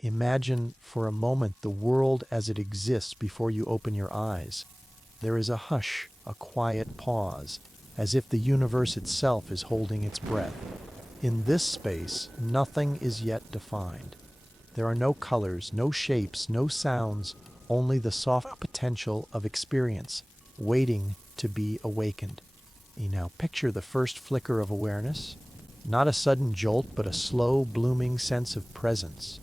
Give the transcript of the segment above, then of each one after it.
Imagine for a moment the world as it exists before you open your eyes. There is a hush, a quiet pause, as if the universe itself is holding its breath. In this space, nothing is yet defined. There are no colors, no shapes, no sounds, only the soft potential of experience, waiting to be awakened. You now picture the first flicker of awareness, not a sudden jolt, but a slow, blooming sense of presence.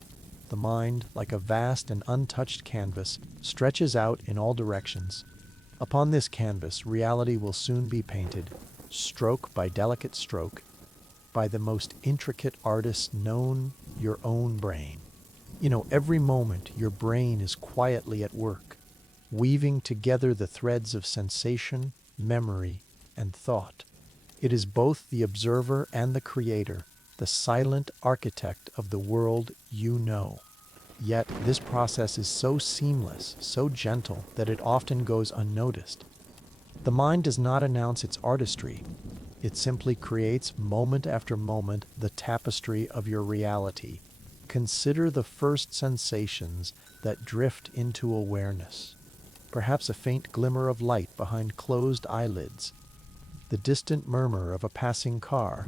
The mind, like a vast and untouched canvas, stretches out in all directions. Upon this canvas, reality will soon be painted, stroke by delicate stroke, by the most intricate artist known, your own brain. Every moment your brain is quietly at work, weaving together the threads of sensation, memory, and thought. It is both the observer and the creator, the silent architect of the world you know. Yet this process is so seamless, so gentle, that it often goes unnoticed. The mind does not announce its artistry. It simply creates, moment after moment, the tapestry of your reality. Consider the first sensations that drift into awareness. Perhaps a faint glimmer of light behind closed eyelids, the distant murmur of a passing car,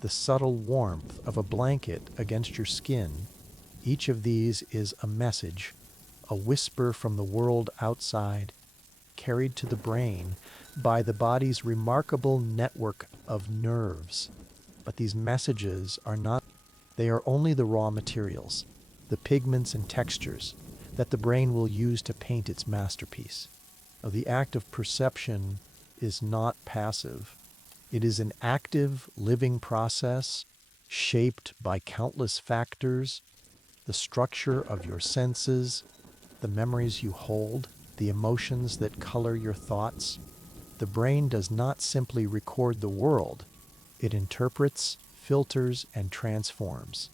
the subtle warmth of a blanket against your skin. Each of these is a message, a whisper from the world outside, carried to the brain by the body's remarkable network of nerves. But these messages are not, they are only the raw materials, the pigments and textures that the brain will use to paint its masterpiece. Now, the act of perception is not passive. It is an active, living process shaped by countless factors, the structure of your senses, the memories you hold, the emotions that color your thoughts. The brain does not simply record the world. It interprets, filters, and transforms.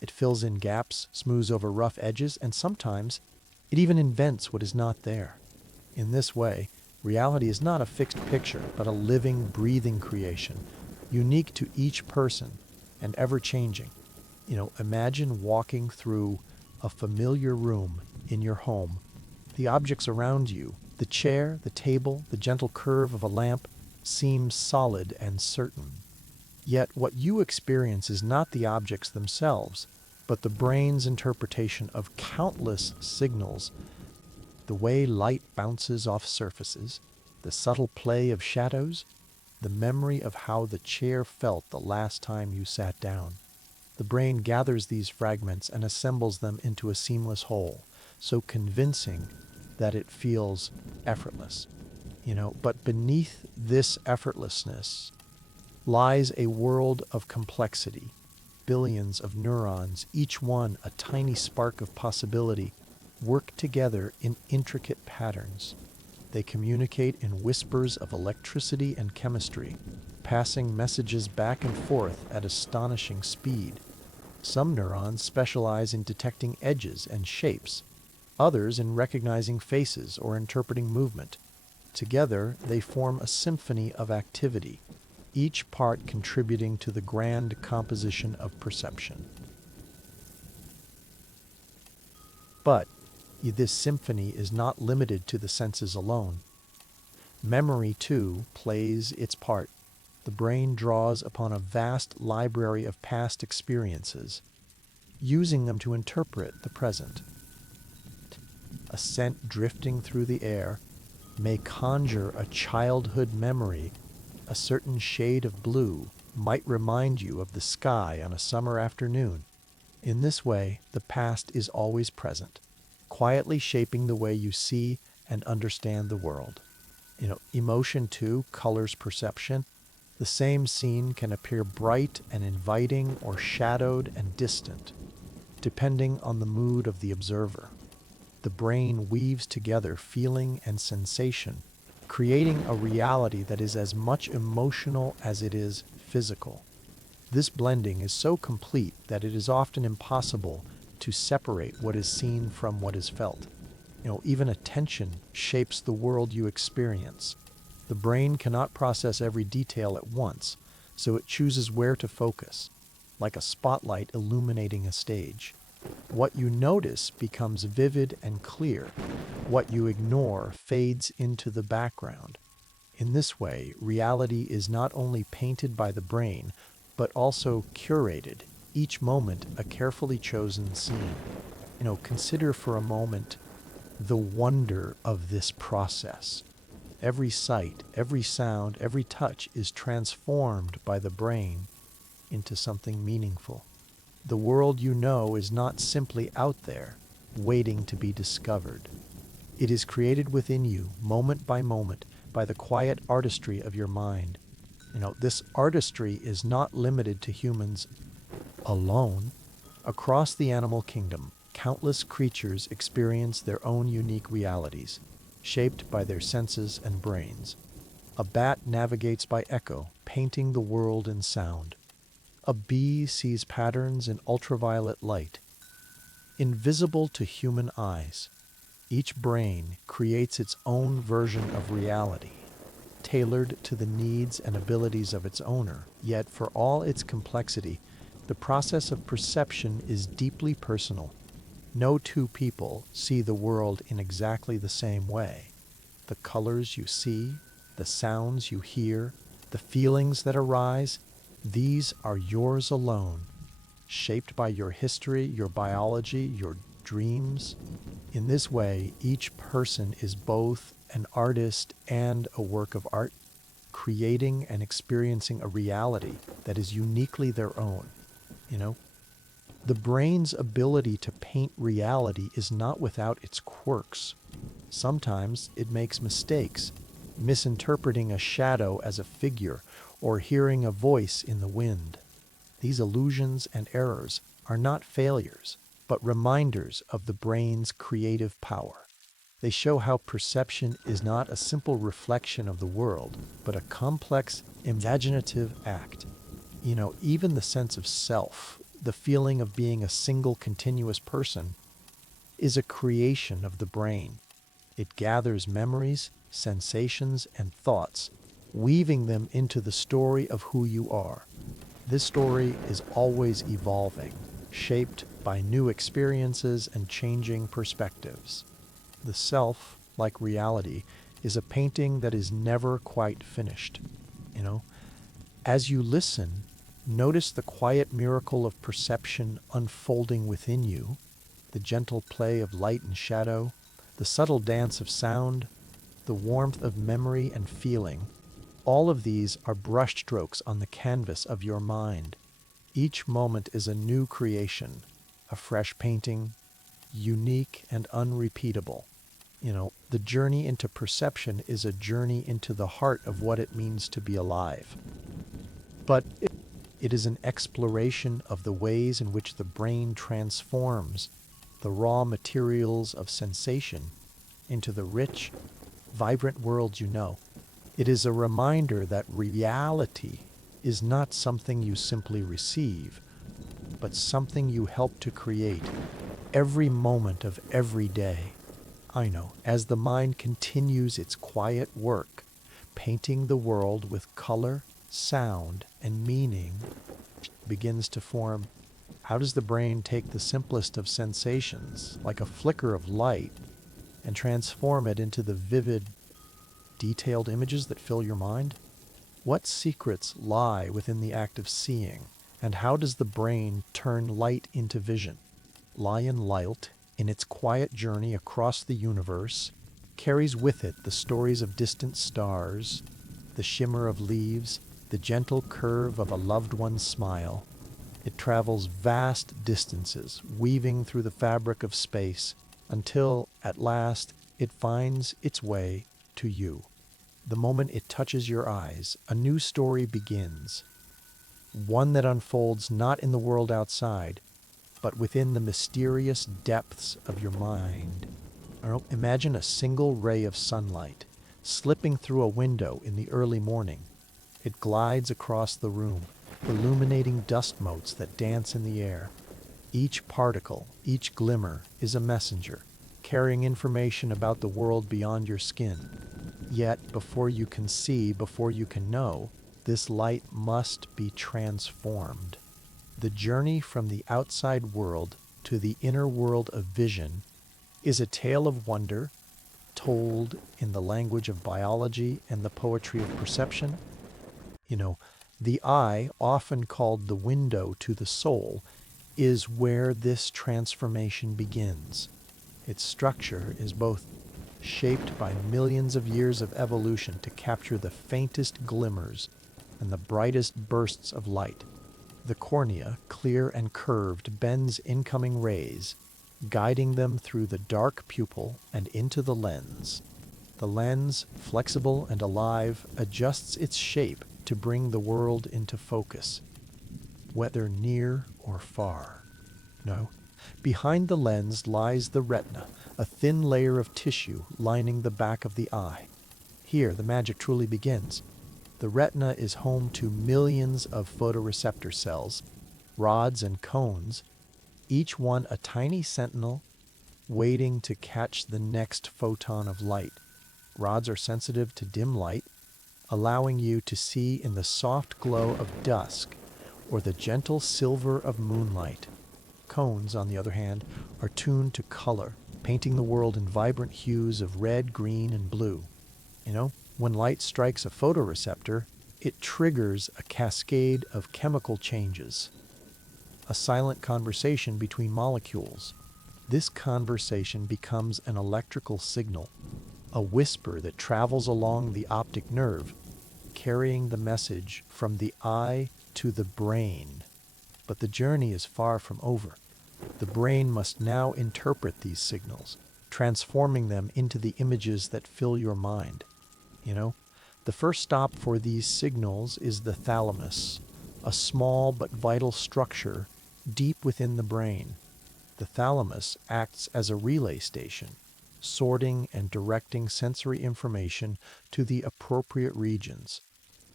It fills in gaps, smooths over rough edges, and sometimes it even invents what is not there. In this way, reality is not a fixed picture, but a living, breathing creation, unique to each person and ever-changing. Imagine walking through a familiar room in your home. The objects around you, the chair, the table, the gentle curve of a lamp, seem solid and certain. Yet what you experience is not the objects themselves, but the brain's interpretation of countless signals. The way light bounces off surfaces, the subtle play of shadows, the memory of how the chair felt the last time you sat down. The brain gathers these fragments and assembles them into a seamless whole, so convincing that it feels effortless. But beneath this effortlessness lies a world of complexity. Billions of neurons, each one a tiny spark of possibility, work together in intricate patterns. They communicate in whispers of electricity and chemistry, passing messages back and forth at astonishing speed. Some neurons specialize in detecting edges and shapes, others in recognizing faces or interpreting movement. Together, they form a symphony of activity, each part contributing to the grand composition of perception. But this symphony is not limited to the senses alone. Memory, too, plays its part. The brain draws upon a vast library of past experiences, using them to interpret the present. A scent drifting through the air may conjure a childhood memory. A certain shade of blue might remind you of the sky on a summer afternoon. In this way, the past is always present, quietly shaping the way you see and understand the world. Emotion too colors perception. The same scene can appear bright and inviting or shadowed and distant, depending on the mood of the observer. The brain weaves together feeling and sensation, creating a reality that is as much emotional as it is physical. This blending is so complete that it is often impossible to separate what is seen from what is felt. Even attention shapes the world you experience. The brain cannot process every detail at once, so it chooses where to focus, like a spotlight illuminating a stage. What you notice becomes vivid and clear. What you ignore fades into the background. In this way, reality is not only painted by the brain, but also curated, each moment a carefully chosen scene. Consider for a moment the wonder of this process. Every sight, every sound, every touch is transformed by the brain into something meaningful. The world you know is not simply out there, waiting to be discovered. It is created within you, moment by moment, by the quiet artistry of your mind. This artistry is not limited to humans alone. Across the animal kingdom, countless creatures experience their own unique realities, shaped by their senses and brains. A bat navigates by echo, painting the world in sound. A bee sees patterns in ultraviolet light, invisible to human eyes. Each brain creates its own version of reality, tailored to the needs and abilities of its owner. Yet, for all its complexity, the process of perception is deeply personal. No two people see the world in exactly the same way. The colors you see, the sounds you hear, the feelings that arise, these are yours alone, shaped by your history, your biology, your dreams. In this way, each person is both an artist and a work of art, creating and experiencing a reality that is uniquely their own. You know, the brain's ability to paint reality is not without its quirks. Sometimes it makes mistakes, misinterpreting a shadow as a figure or hearing a voice in the wind. These illusions and errors are not failures, but reminders of the brain's creative power. They show how perception is not a simple reflection of the world, but a complex, imaginative act. Even the sense of self, the feeling of being a single continuous person, is a creation of the brain. It gathers memories, sensations, and thoughts, weaving them into the story of who you are. This story is always evolving, shaped by new experiences and changing perspectives. The self, like reality, is a painting that is never quite finished. You know, as you listen, notice the quiet miracle of perception unfolding within you, the gentle play of light and shadow, the subtle dance of sound, the warmth of memory and feeling. All of these are brushstrokes on the canvas of your mind. Each moment is a new creation, a fresh painting, unique and unrepeatable. The journey into perception is a journey into the heart of what it means to be alive. But it is an exploration of the ways in which the brain transforms the raw materials of sensation into the rich, vibrant world you know. It is a reminder that reality is not something you simply receive, but something you help to create every moment of every day. I know, as the mind continues its quiet work, painting the world with color, sound, and meaning, begins to form. How does the brain take the simplest of sensations, like a flicker of light, and transform it into the vivid, detailed images that fill your mind? What secrets lie within the act of seeing, and how does the brain turn light into vision? Lion Light, in its quiet journey across the universe, carries with it the stories of distant stars, the shimmer of leaves, the gentle curve of a loved one's smile. It travels vast distances, weaving through the fabric of space, until, at last, it finds its way to you. The moment it touches your eyes, a new story begins, one that unfolds not in the world outside, but within the mysterious depths of your mind. Imagine a single ray of sunlight slipping through a window in the early morning. It glides across the room, illuminating dust motes that dance in the air. Each particle, each glimmer is a messenger, carrying information about the world beyond your skin. Yet, before you can see, before you can know, this light must be transformed. The journey from the outside world to the inner world of vision is a tale of wonder told in the language of biology and the poetry of perception. You know, the eye, often called the window to the soul, is where this transformation begins. Its structure is both shaped by millions of years of evolution to capture the faintest glimmers and the brightest bursts of light. The cornea, clear and curved, bends incoming rays, guiding them through the dark pupil and into the lens. The lens, flexible and alive, adjusts its shape to bring the world into focus, whether near or far. No. Behind the lens lies the retina, a thin layer of tissue lining the back of the eye. Here, the magic truly begins. The retina is home to millions of photoreceptor cells, rods and cones, each one a tiny sentinel waiting to catch the next photon of light. Rods are sensitive to dim light, allowing you to see in the soft glow of dusk or the gentle silver of moonlight. Cones, on the other hand, are tuned to color, painting the world in vibrant hues of red, green, and blue. When light strikes a photoreceptor, it triggers a cascade of chemical changes, a silent conversation between molecules. This conversation becomes an electrical signal, a whisper that travels along the optic nerve, carrying the message from the eye to the brain. But the journey is far from over. The brain must now interpret these signals, transforming them into the images that fill your mind. The first stop for these signals is the thalamus, a small but vital structure deep within the brain. The thalamus acts as a relay station, sorting and directing sensory information to the appropriate regions.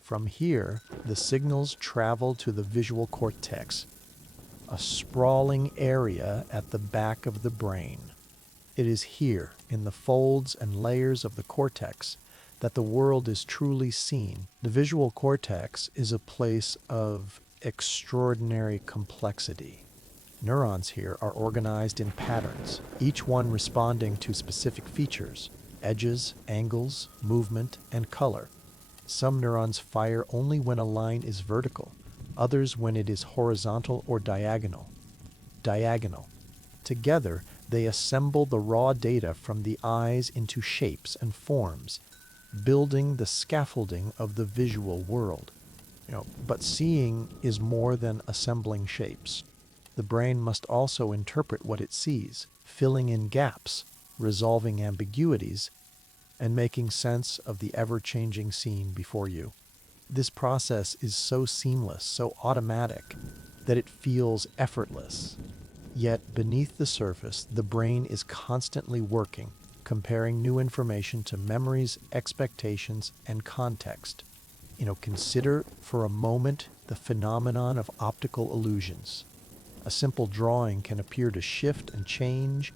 From here, the signals travel to the visual cortex, a sprawling area at the back of the brain. It is here, in the folds and layers of the cortex, that the world is truly seen. The visual cortex is a place of extraordinary complexity. Neurons here are organized in patterns, each one responding to specific features, edges, angles, movement, and color. Some neurons fire only when a line is vertical, others when it is horizontal or diagonal. Together, they assemble the raw data from the eyes into shapes and forms, building the scaffolding of the visual world. But seeing is more than assembling shapes. The brain must also interpret what it sees, filling in gaps, resolving ambiguities, and making sense of the ever-changing scene before you. This process is so seamless, so automatic, that it feels effortless. Yet beneath the surface, the brain is constantly working, comparing new information to memories, expectations, and context. Consider for a moment the phenomenon of optical illusions. A simple drawing can appear to shift and change,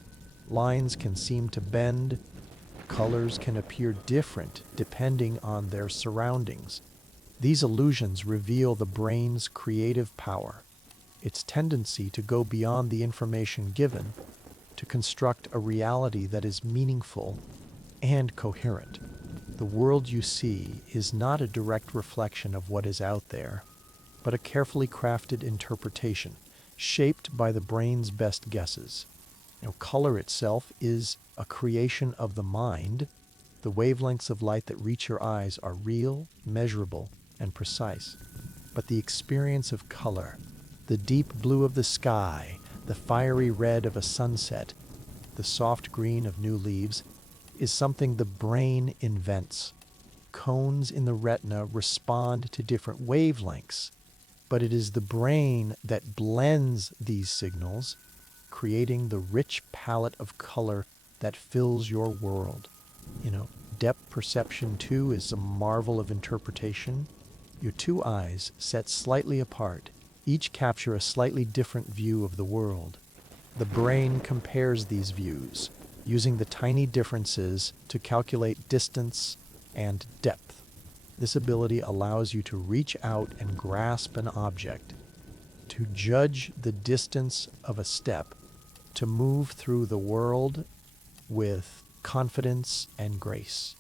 lines can seem to bend, colors can appear different depending on their surroundings. These illusions reveal the brain's creative power, its tendency to go beyond the information given, to construct a reality that is meaningful and coherent. The world you see is not a direct reflection of what is out there, but a carefully crafted interpretation, shaped by the brain's best guesses. Color itself is a creation of the mind. The wavelengths of light that reach your eyes are real, measurable, and precise. But the experience of color, the deep blue of the sky, the fiery red of a sunset, the soft green of new leaves, is something the brain invents. Cones in the retina respond to different wavelengths, but it is the brain that blends these signals, creating the rich palette of color that fills your world. Depth perception too is a marvel of interpretation. Your two eyes, set slightly apart, each capture a slightly different view of the world. The brain compares these views, using the tiny differences to calculate distance and depth. This ability allows you to reach out and grasp an object, to judge the distance of a step, to move through the world with confidence and grace.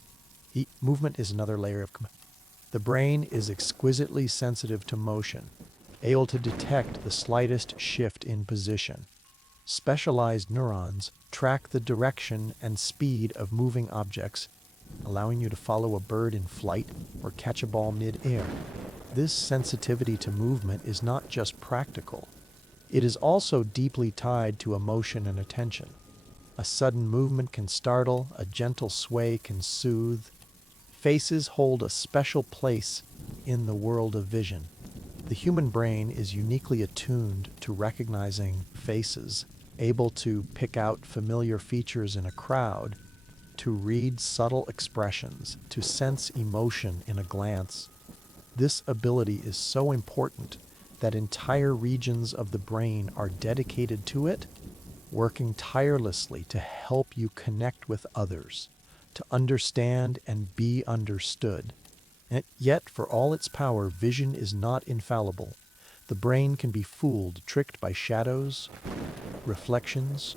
Movement is another layer of. The brain is exquisitely sensitive to motion, able to detect the slightest shift in position. Specialized neurons track the direction and speed of moving objects, allowing you to follow a bird in flight or catch a ball mid-air. This sensitivity to movement is not just practical. It is also deeply tied to emotion and attention. A sudden movement can startle, a gentle sway can soothe. Faces hold a special place in the world of vision. The human brain is uniquely attuned to recognizing faces, able to pick out familiar features in a crowd, to read subtle expressions, to sense emotion in a glance. This ability is so important that entire regions of the brain are dedicated to it, working tirelessly to help you connect with others, to understand and be understood. And yet, for all its power, vision is not infallible. The brain can be fooled, tricked by shadows, reflections,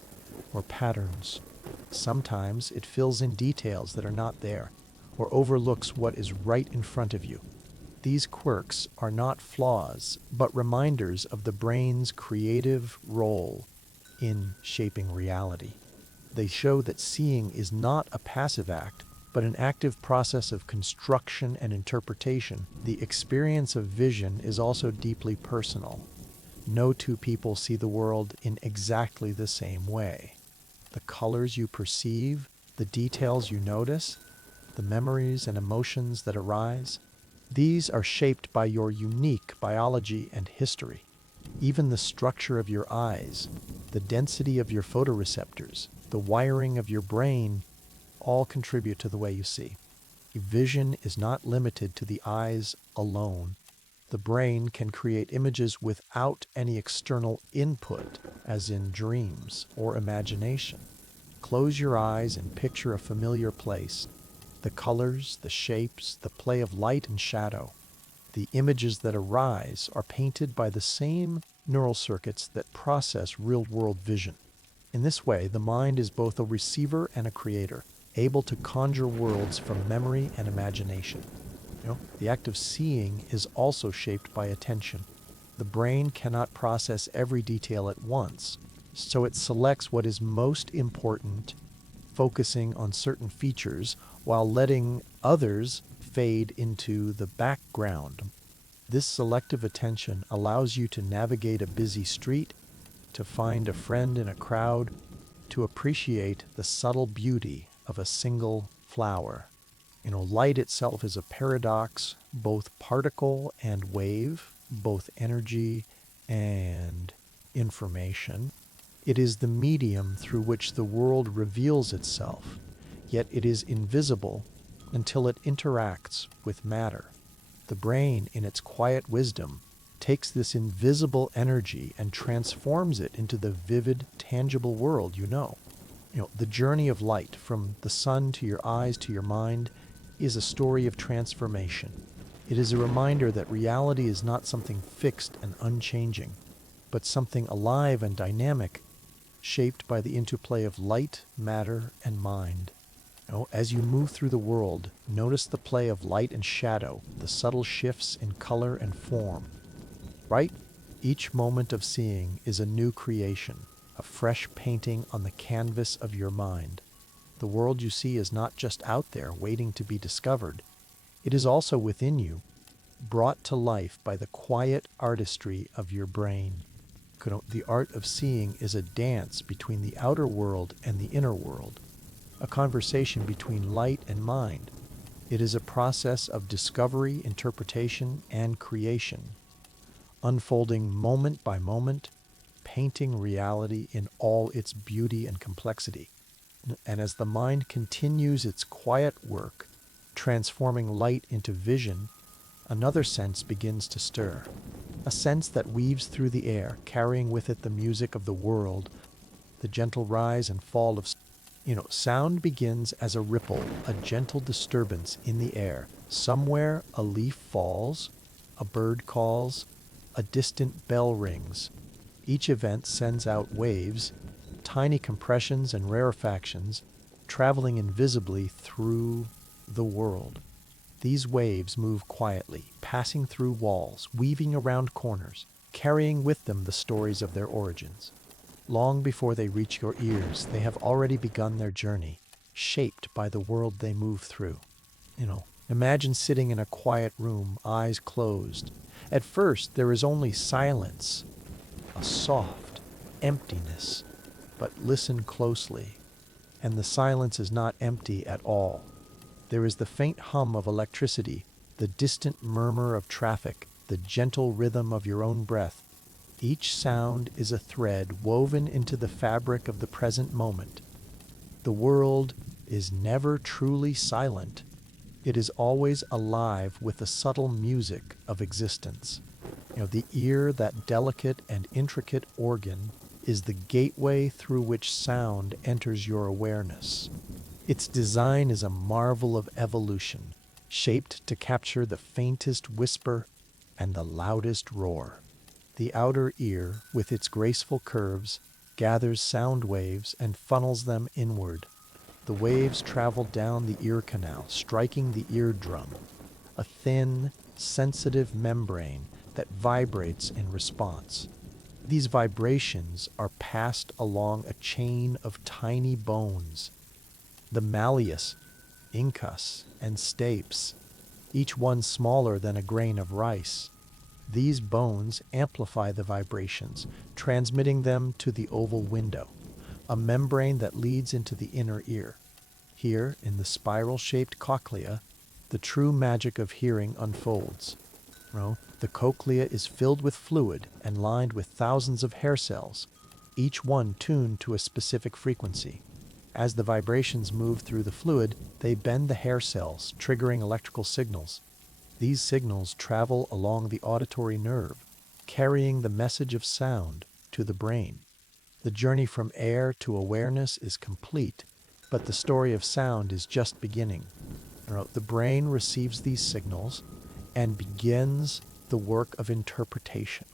or patterns. Sometimes it fills in details that are not there, or overlooks what is right in front of you. These quirks are not flaws, but reminders of the brain's creative role in shaping reality. They show that seeing is not a passive act, but an active process of construction and interpretation. The experience of vision is also deeply personal. No two people see the world in exactly the same way. The colors you perceive, the details you notice, the memories and emotions that arise, these are shaped by your unique biology and history. Even the structure of your eyes, the density of your photoreceptors, the wiring of your brain, all contribute to the way you see. Vision is not limited to the eyes alone. The brain can create images without any external input, as in dreams or imagination. Close your eyes and picture a familiar place. The colors, the shapes, the play of light and shadow. The images that arise are painted by the same neural circuits that process real-world vision. In this way, the mind is both a receiver and a creator, able to conjure worlds from memory and imagination. The act of seeing is also shaped by attention. The brain cannot process every detail at once, so it selects what is most important, focusing on certain features while letting others fade into the background. This selective attention allows you to navigate a busy street, to find a friend in a crowd, to appreciate the subtle beauty of a single flower. Light itself is a paradox, both particle and wave, both energy and information. It is the medium through which the world reveals itself, yet it is invisible until it interacts with matter. The brain, in its quiet wisdom, takes this invisible energy and transforms it into the vivid, tangible world you know. The journey of light from the sun to your eyes to your mind is a story of transformation. It is a reminder that reality is not something fixed and unchanging, but something alive and dynamic, shaped by the interplay of light, matter, and mind. As you move through the world, notice the play of light and shadow, the subtle shifts in color and form. Right? Each moment of seeing is a new creation, a fresh painting on the canvas of your mind. The world you see is not just out there waiting to be discovered. It is also within you, brought to life by the quiet artistry of your brain. The art of seeing is a dance between the outer world and the inner world, a conversation between light and mind. It is a process of discovery, interpretation, and creation, unfolding moment by moment, painting reality in all its beauty and complexity. And as the mind continues its quiet work, transforming light into vision, another sense begins to stir. A sense that weaves through the air, carrying with it the music of the world, the gentle rise and fall of sound begins as a ripple, a gentle disturbance in the air. Somewhere a leaf falls, a bird calls, a distant bell rings. Each event sends out waves, tiny compressions and rarefactions traveling invisibly through the world. These waves move quietly, passing through walls, weaving around corners, carrying with them the stories of their origins. Long before they reach your ears, they have already begun their journey, shaped by the world they move through. Imagine sitting in a quiet room, eyes closed. At first, there is only silence, a soft emptiness. But listen closely, and the silence is not empty at all. There is the faint hum of electricity, the distant murmur of traffic, the gentle rhythm of your own breath. Each sound is a thread woven into the fabric of the present moment. The world is never truly silent. It is always alive with the subtle music of existence. The ear, that delicate and intricate organ, is the gateway through which sound enters your awareness. Its design is a marvel of evolution, shaped to capture the faintest whisper and the loudest roar. The outer ear, with its graceful curves, gathers sound waves and funnels them inward. The waves travel down the ear canal, striking the eardrum, a thin, sensitive membrane that vibrates in response. These vibrations are passed along a chain of tiny bones, the malleus, incus, and stapes, each one smaller than a grain of rice. These bones amplify the vibrations, transmitting them to the oval window, a membrane that leads into the inner ear. Here, in the spiral-shaped cochlea, the true magic of hearing unfolds. The cochlea is filled with fluid and lined with thousands of hair cells, each one tuned to a specific frequency. As the vibrations move through the fluid, they bend the hair cells, triggering electrical signals. These signals travel along the auditory nerve, carrying the message of sound to the brain. The journey from air to awareness is complete, but the story of sound is just beginning. The brain receives these signals and begins the work of interpretation.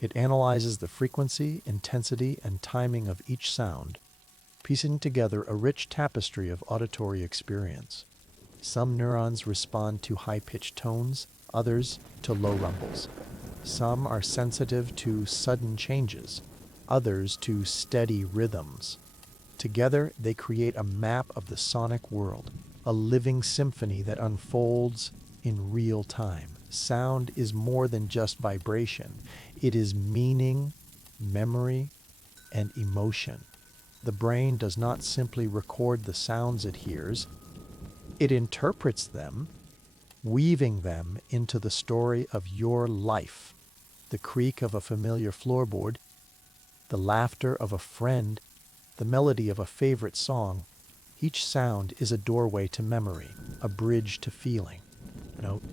It analyzes the frequency, intensity, and timing of each sound, piecing together a rich tapestry of auditory experience. Some neurons respond to high-pitched tones, others to low rumbles. Some are sensitive to sudden changes, others to steady rhythms. Together, they create a map of the sonic world, a living symphony that unfolds in real time. Sound is more than just vibration. It is meaning, memory, and emotion. The brain does not simply record the sounds it hears. It interprets them, weaving them into the story of your life. The creak of a familiar floorboard, the laughter of a friend, the melody of a favorite song. Each sound is a doorway to memory, a bridge to feeling.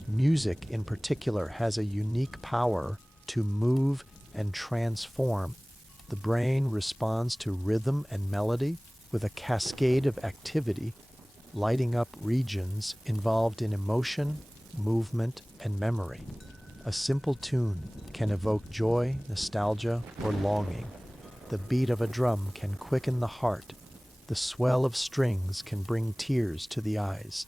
Music in particular has a unique power to move and transform. The brain responds to rhythm and melody with a cascade of activity, lighting up regions involved in emotion, movement, and memory. A simple tune can evoke joy, nostalgia, or longing. The beat of a drum can quicken the heart. The swell of strings can bring tears to the eyes.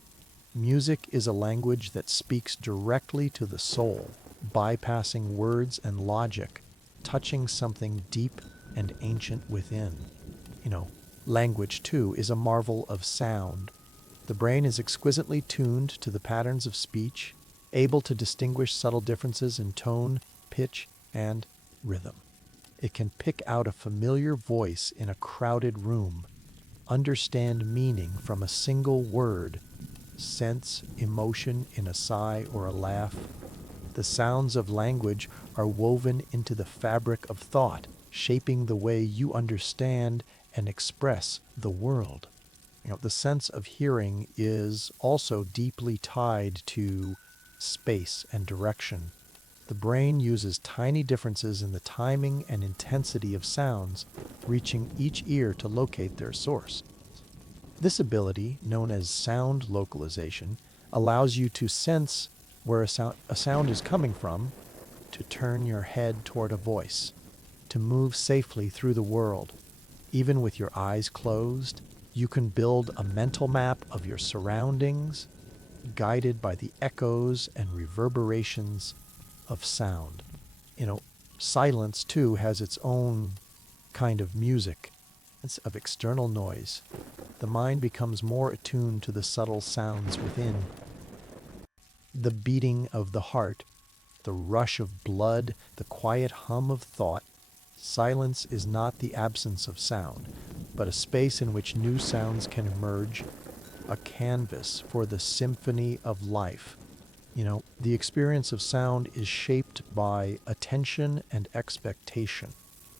Music is a language that speaks directly to the soul, bypassing words and logic, touching something deep and ancient within. Language, too, is a marvel of sound. The brain is exquisitely tuned to the patterns of speech, able to distinguish subtle differences in tone, pitch, and rhythm. It can pick out a familiar voice in a crowded room, understand meaning from a single word, sense emotion in a sigh or a laugh. The sounds of language are woven into the fabric of thought, shaping the way you understand and express the world. The sense of hearing is also deeply tied to space and direction. The brain uses tiny differences in the timing and intensity of sounds, reaching each ear to locate their source. This ability, known as sound localization, allows you to sense where a sound is coming from, to turn your head toward a voice, to move safely through the world. Even with your eyes closed, you can build a mental map of your surroundings, guided by the echoes and reverberations of sound. You know, silence too has its own kind of music, of external noise. The mind becomes more attuned to the subtle sounds within. The beating of the heart, the rush of blood, the quiet hum of thought. Silence is not the absence of sound, but a space in which new sounds can emerge, a canvas for the symphony of life. The experience of sound is shaped by attention and expectation.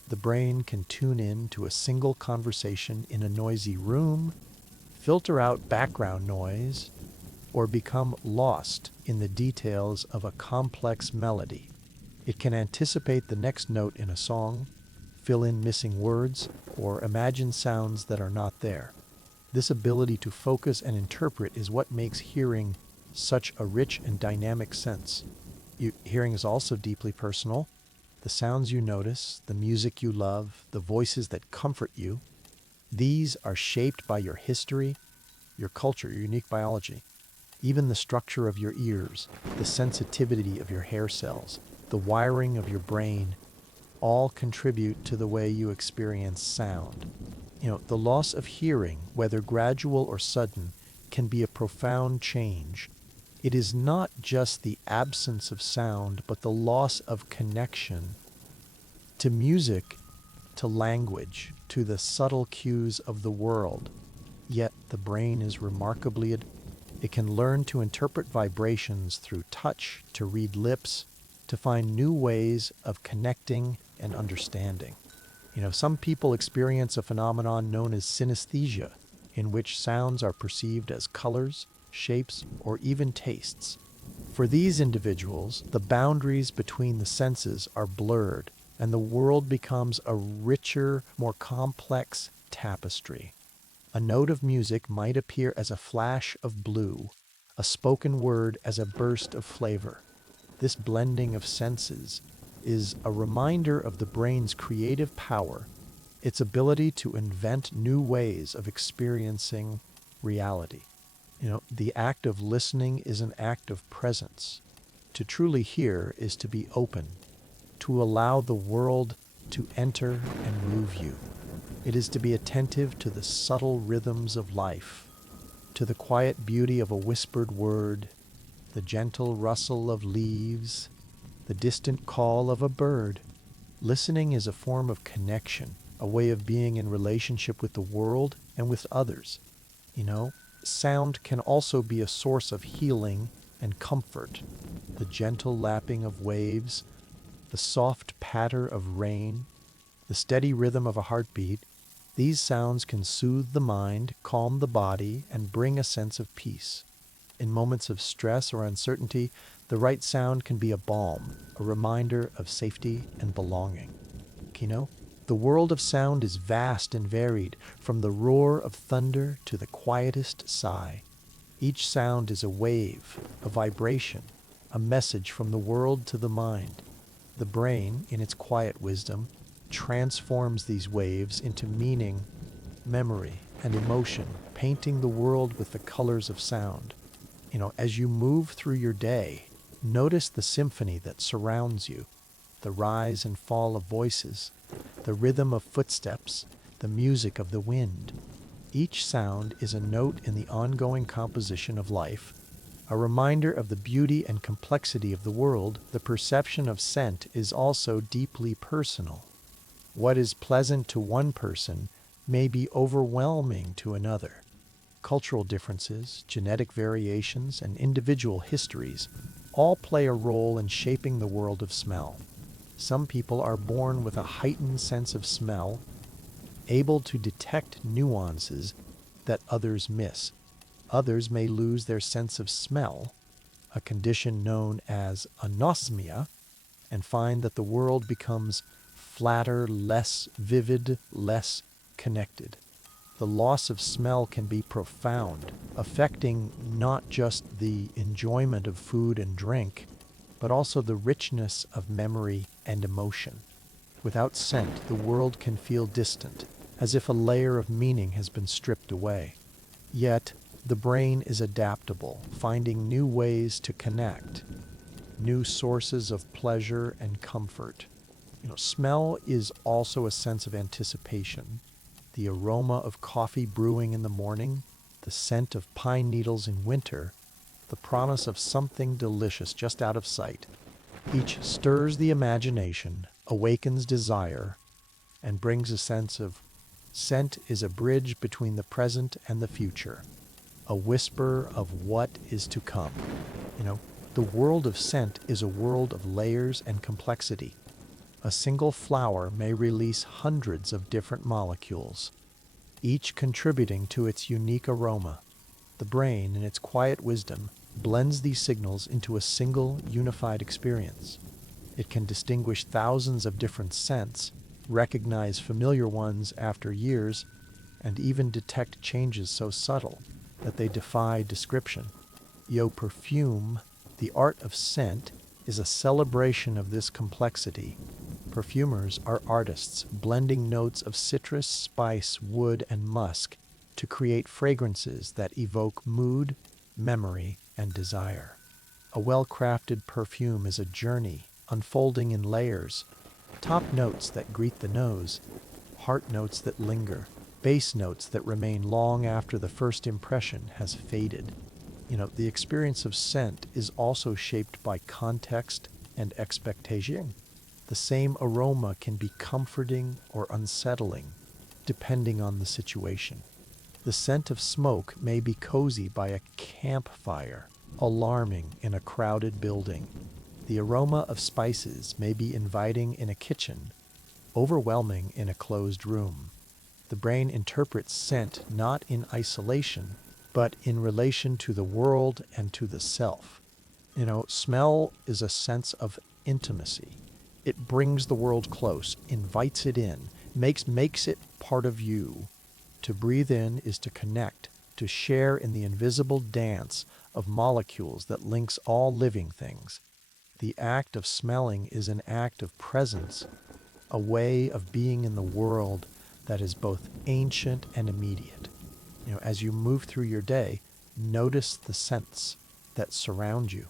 The brain can tune in to a single conversation in a noisy room, filter out background noise, or become lost in the details of a complex melody. It can anticipate the next note in a song, fill in missing words, or imagine sounds that are not there. This ability to focus and interpret is what makes hearing such a rich and dynamic sense. Hearing is also deeply personal. The sounds you notice, the music you love, the voices that comfort you, these are shaped by your history, your culture, your unique biology. Even the structure of your ears, the sensitivity of your hair cells, the wiring of your brain, all contribute to the way you experience sound. The loss of hearing, whether gradual or sudden, can be a profound change. It is not just the absence of sound, but the loss of connection to music, to language, to the subtle cues of the world. Yet the brain is remarkably it can learn to interpret vibrations through touch, to read lips, to find new ways of connecting and understanding. Some people experience a phenomenon known as synesthesia, in which sounds are perceived as colors, shapes, or even tastes. For these individuals, the boundaries between the senses are blurred, and the world becomes a richer, more complex tapestry. A note of music might appear as a flash of blue, a spoken word as a burst of flavor. This blending of senses is a reminder of the brain's creative power, its ability to invent new ways of experiencing reality. The act of listening is an act of presence. To truly hear is to be open, to allow the world to enter and move you. It is to be attentive to the subtle rhythms of life, to the quiet beauty of a whispered word, the gentle rustle of leaves, the distant call of a bird. Listening is a form of connection, a way of being in relationship with the world and with others. Sound can also be a source of healing and comfort. The gentle lapping of waves, the soft patter of rain, the steady rhythm of a heartbeat, these sounds can soothe the mind, calm the body, and bring a sense of peace. In moments of stress or uncertainty, the right sound can be a balm, a reminder of safety and belonging. The world of sound is vast and varied, from the roar of thunder to the quietest sigh. Each sound is a wave, a vibration, a message from the world to the mind. The brain, in its quiet wisdom, transforms these waves into meaning, memory, and emotion, painting the world with the colors of sound. As you move through your day, notice the symphony that surrounds you, the rise and fall of voices, the rhythm of footsteps, the music of the wind. Each sound is a note in the ongoing composition of life, a reminder of the beauty and complexity of the world. The perception of scent is also deeply personal. What is pleasant to one person may be overwhelming to another. Cultural differences, genetic variations, and individual histories all play a role in shaping the world of smell. Some people are born with a heightened sense of smell, able to detect nuances that others miss. Others may lose their sense of smell, a condition known as anosmia, and find that the world becomes flatter, less vivid, less connected. The loss of smell can be profound, affecting not just the enjoyment of food and drink, but also the richness of memory and emotion. Without scent, the world can feel distant, as if a layer of meaning has been stripped away. Yet, the brain is adaptable, finding new ways to connect, new sources of pleasure and comfort. Smell is also a sense of anticipation. The aroma of coffee brewing in the morning, the scent of pine needles in winter, the promise of something delicious just out of sight. Each stirs the imagination, awakens desire, and brings a sense of scent is a bridge between the present and the future, a whisper of what is to come. You know, the world of scent is a world of layers and complexity. A single flower may release hundreds of different molecules, each contributing to its unique aroma. The brain, in its quiet wisdom, blends these signals into a single, unified experience. It can distinguish thousands of different scents, recognize familiar ones after years, and even detect changes so subtle that they defy description. Perfume, the art of scent, is a celebration of this complexity. Perfumers are artists, blending notes of citrus, spice, wood, and musk to create fragrances that evoke mood, memory, and desire. A well-crafted perfume is a journey, unfolding in layers. Top notes that greet the nose, heart notes that linger, base notes that remain long after the first impression has faded. The experience of scent is also shaped by context and expectation. The same aroma can be comforting or unsettling, depending on the situation. The scent of smoke may be cozy by a campfire, alarming in a crowded building. The aroma of spices may be inviting in a kitchen, overwhelming in a closed room. The brain interprets scent not in isolation, but in relation to the world and to the self. Smell is a sense of intimacy. It brings the world close, invites it in, makes it part of you. To breathe in is to connect, to share in the invisible dance of molecules that links all living things. The act of smelling is an act of presence, a way of being in the world that is both ancient and immediate. As you move through your day, notice the scents that surround you.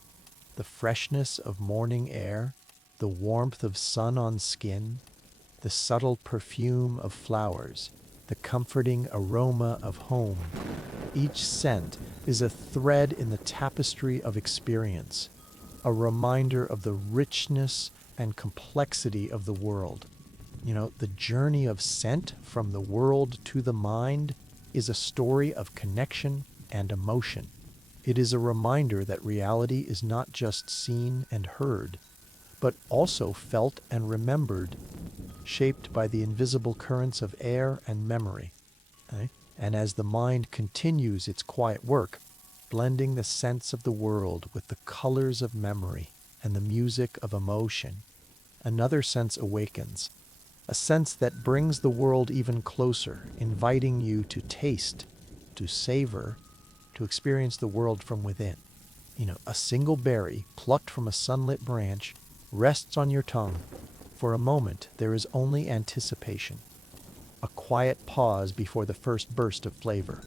The freshness of morning air, the warmth of sun on skin, the subtle perfume of flowers, the comforting aroma of home. Each scent is a thread in the tapestry of experience, a reminder of the richness and complexity of the world. The journey of scent from the world to the mind is a story of connection and emotion. It is a reminder that reality is not just seen and heard, but also felt and remembered, shaped by the invisible currents of air and memory. Okay? And as the mind continues its quiet work, blending the scents of the world with the colors of memory and the music of emotion, another sense awakens, a sense that brings the world even closer, inviting you to taste, to savor, to experience the world from within. A single berry plucked from a sunlit branch rests on your tongue. For a moment, there is only anticipation, a quiet pause before the first burst of flavor.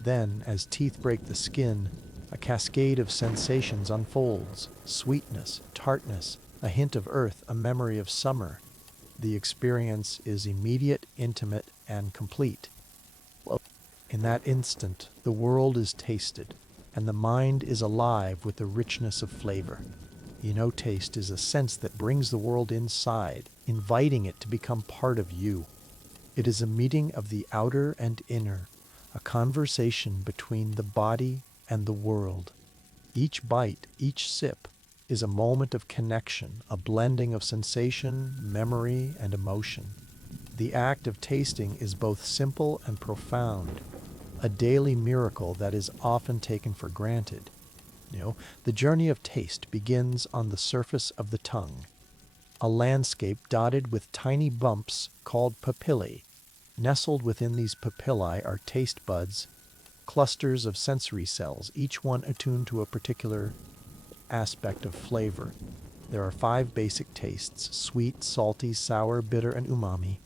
Then, as teeth break the skin, a cascade of sensations unfolds: sweetness, tartness, a hint of earth, a memory of summer. The experience is immediate, intimate, and complete. In that instant, the world is tasted, and the mind is alive with the richness of flavor. Taste is a sense that brings the world inside, inviting it to become part of you. It is a meeting of the outer and inner, a conversation between the body and the world. Each bite, each sip, is a moment of connection, a blending of sensation, memory, and emotion. The act of tasting is both simple and profound, a daily miracle that is often taken for granted. The journey of taste begins on the surface of the tongue, a landscape dotted with tiny bumps called papillae. Nestled within these papillae are taste buds, clusters of sensory cells, each one attuned to a particular aspect of flavor. There are 5 basic tastes: sweet, salty, sour, bitter, and umami.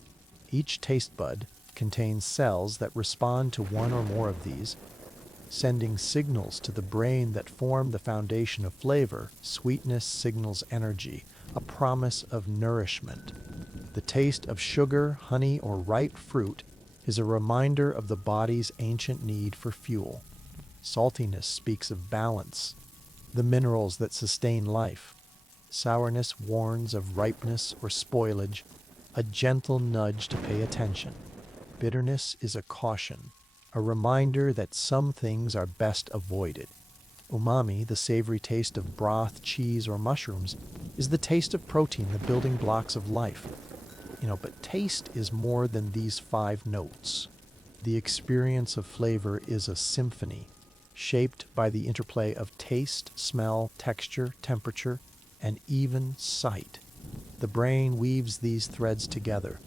Each taste bud, contains cells that respond to one or more of these, sending signals to the brain that form the foundation of flavor. Sweetness signals energy, a promise of nourishment. The taste of sugar, honey, or ripe fruit is a reminder of the body's ancient need for fuel. Saltiness speaks of balance, the minerals that sustain life. Sourness warns of ripeness or spoilage, a gentle nudge to pay attention. Bitterness is a caution, a reminder that some things are best avoided. Umami, the savory taste of broth, cheese, or mushrooms, is the taste of protein, the building blocks of life. But taste is more than these 5 notes. The experience of flavor is a symphony, shaped by the interplay of taste, smell, texture, temperature, and even sight. The brain weaves these threads together,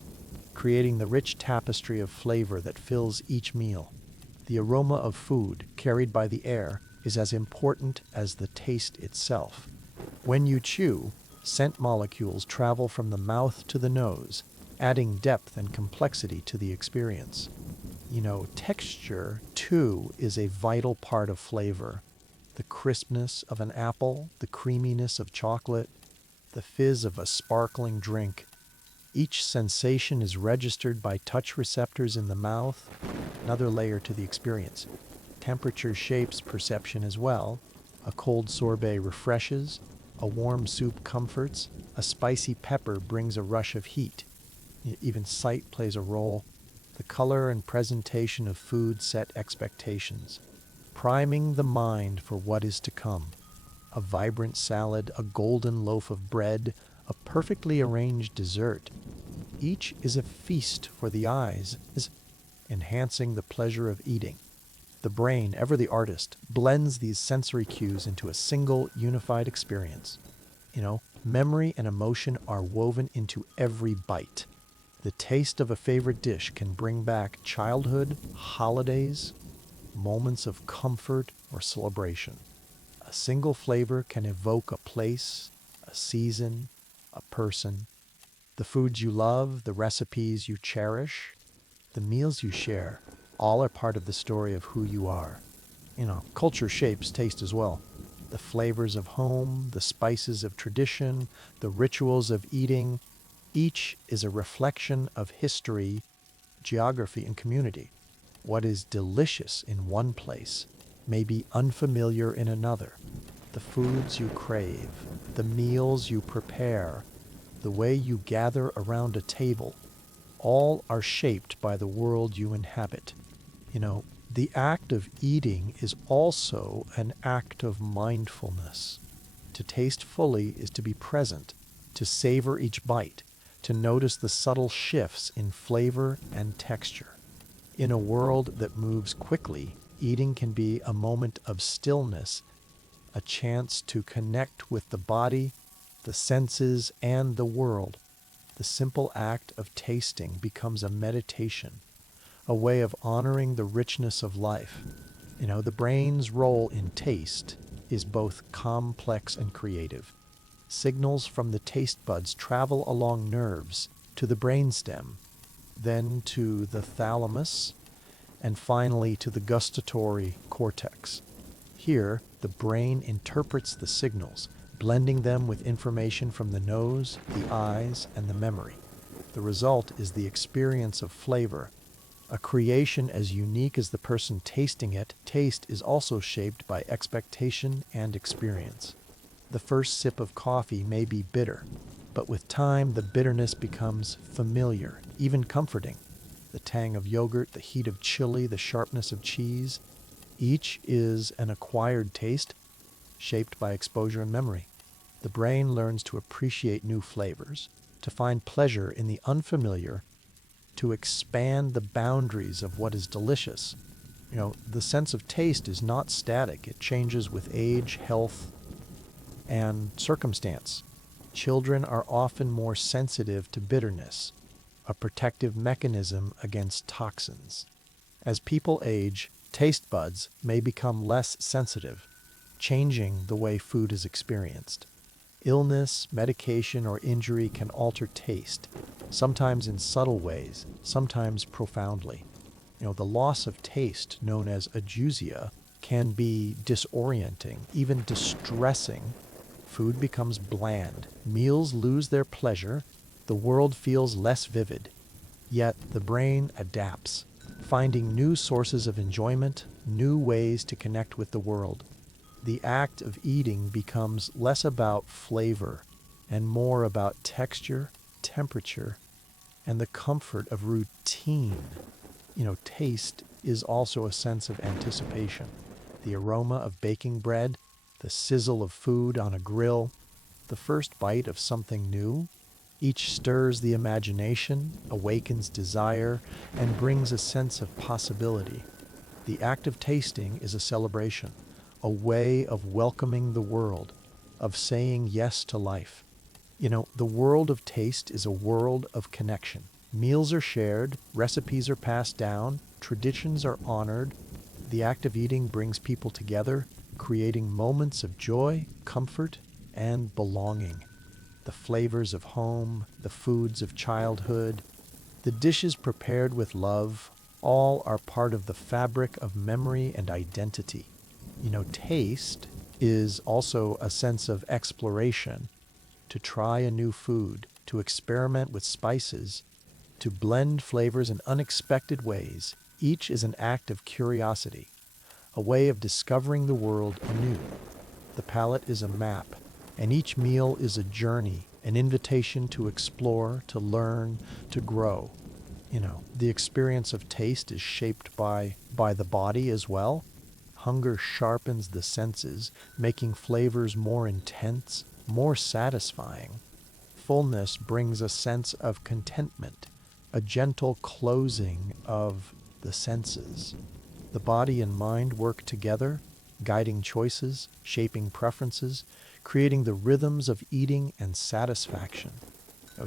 creating the rich tapestry of flavor that fills each meal. The aroma of food, carried by the air, is as important as the taste itself. When you chew, scent molecules travel from the mouth to the nose, adding depth and complexity to the experience. Texture, too, is a vital part of flavor. The crispness of an apple, the creaminess of chocolate, the fizz of a sparkling drink. Each sensation is registered by touch receptors in the mouth, another layer to the experience. Temperature shapes perception as well. A cold sorbet refreshes, a warm soup comforts, a spicy pepper brings a rush of heat. Even sight plays a role. The color and presentation of food set expectations, priming the mind for what is to come. A vibrant salad, a golden loaf of bread, a perfectly arranged dessert. Each is a feast for the eyes, enhancing the pleasure of eating. The brain, ever the artist, blends these sensory cues into a single unified experience. Memory and emotion are woven into every bite. The taste of a favorite dish can bring back childhood, holidays, moments of comfort or celebration. A single flavor can evoke a place, a season, a person. The foods you love, the recipes you cherish, the meals you share, all are part of the story of who you are. Culture shapes taste as well. The flavors of home, the spices of tradition, the rituals of eating, each is a reflection of history, geography, and community. What is delicious in one place may be unfamiliar in another. The foods you crave, the meals you prepare, the way you gather around a table, all are shaped by the world you inhabit. The act of eating is also an act of mindfulness. To taste fully is to be present, to savor each bite, to notice the subtle shifts in flavor and texture. In a world that moves quickly, eating can be a moment of stillness, a chance to connect with the body, the senses, and the world. The simple act of tasting becomes a meditation, a way of honoring the richness of life. The brain's role in taste is both complex and creative. Signals from the taste buds travel along nerves to the brainstem, then to the thalamus, and finally to the gustatory cortex. Here, the brain interprets the signals, blending them with information from the nose, the eyes, and the memory. The result is the experience of flavor, a creation as unique as the person tasting it. Taste is also shaped by expectation and experience. The first sip of coffee may be bitter, but with time the bitterness becomes familiar, even comforting. The tang of yogurt, the heat of chili, the sharpness of cheese, each is an acquired taste shaped by exposure and memory. The brain learns to appreciate new flavors, to find pleasure in the unfamiliar, to expand the boundaries of what is delicious. The sense of taste is not static. It changes with age, health, and circumstance. Children are often more sensitive to bitterness, a protective mechanism against toxins. As people age, taste buds may become less sensitive, changing the way food is experienced. Illness, medication, or injury can alter taste, sometimes in subtle ways, sometimes profoundly. The loss of taste, known as ajusia, can be disorienting, even distressing. Food becomes bland, meals lose their pleasure, the world feels less vivid. Yet the brain adapts, finding new sources of enjoyment, new ways to connect with the world. The act of eating becomes less about flavor and more about texture, temperature, and the comfort of routine. Taste is also a sense of anticipation. The aroma of baking bread, the sizzle of food on a grill, the first bite of something new. Each stirs the imagination, awakens desire, and brings a sense of possibility. The act of tasting is a celebration, a way of welcoming the world, of saying yes to life. The world of taste is a world of connection. Meals are shared, recipes are passed down, traditions are honored. The act of eating brings people together, creating moments of joy, comfort, and belonging. The flavors of home, the foods of childhood, the dishes prepared with love, all are part of the fabric of memory and identity. Taste is also a sense of exploration, to try a new food, to experiment with spices, to blend flavors in unexpected ways. Each is an act of curiosity, a way of discovering the world anew. The palate is a map, and each meal is a journey, an invitation to explore, to learn, to grow. The experience of taste is shaped by the body as well. Hunger sharpens the senses, making flavors more intense, more satisfying. Fullness brings a sense of contentment, a gentle closing of the senses. The body and mind work together, guiding choices, shaping preferences, creating the rhythms of eating and satisfaction.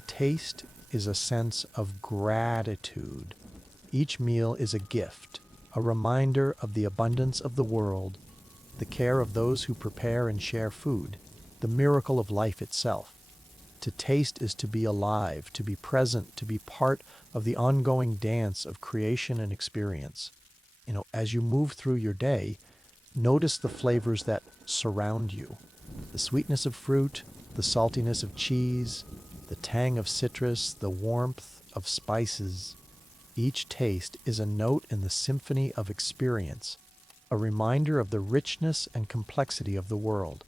Taste is a sense of gratitude. Each meal is a gift, a reminder of the abundance of the world, the care of those who prepare and share food, the miracle of life itself. To taste is to be alive, to be present, to be part of the ongoing dance of creation and experience. As you move through your day, notice the flavors that surround you. The sweetness of fruit, the saltiness of cheese, the tang of citrus, the warmth of spices. Each taste is a note in the symphony of experience, a reminder of the richness and complexity of the world.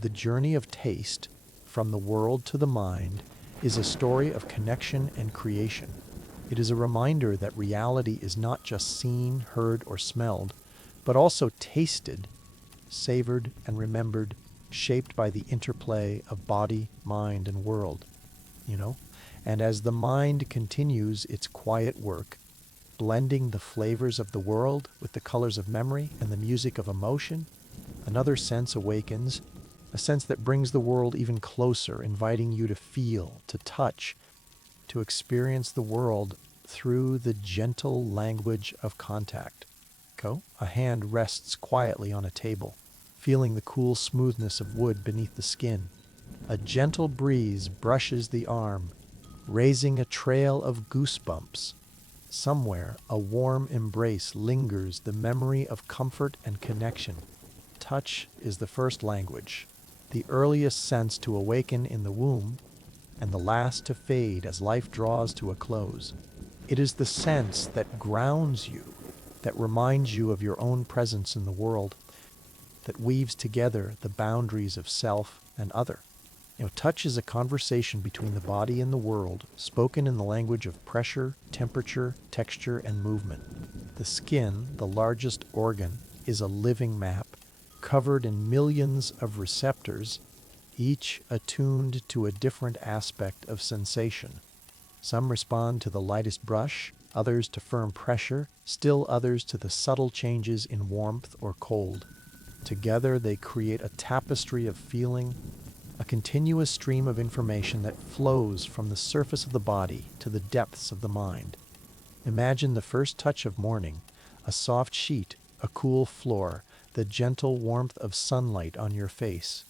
The journey of taste, from the world to the mind, is a story of connection and creation. It is a reminder that reality is not just seen, heard, or smelled, but also tasted, savored, and remembered, shaped by the interplay of body, mind, and world. And as the mind continues its quiet work, blending the flavors of the world with the colors of memory and the music of emotion, another sense awakens, a sense that brings the world even closer, inviting you to feel, to touch, to experience the world through the gentle language of contact. A hand rests quietly on a table, feeling the cool smoothness of wood beneath the skin. A gentle breeze brushes the arm, raising a trail of goosebumps. Somewhere, a warm embrace lingers, the memory of comfort and connection. Touch is the first language, the earliest sense to awaken in the womb, and the last to fade as life draws to a close. It is the sense that grounds you, that reminds you of your own presence in the world, that weaves together the boundaries of self and other. Touch is a conversation between the body and the world, spoken in the language of pressure, temperature, texture, and movement. The skin, the largest organ, is a living map, covered in millions of receptors, each attuned to a different aspect of sensation. Some respond to the lightest brush, others to firm pressure, still others to the subtle changes in warmth or cold. Together they create a tapestry of feeling, a continuous stream of information that flows from the surface of the body to the depths of the mind. Imagine the first touch of morning, a soft sheet, a cool floor, the gentle warmth of sunlight on your face.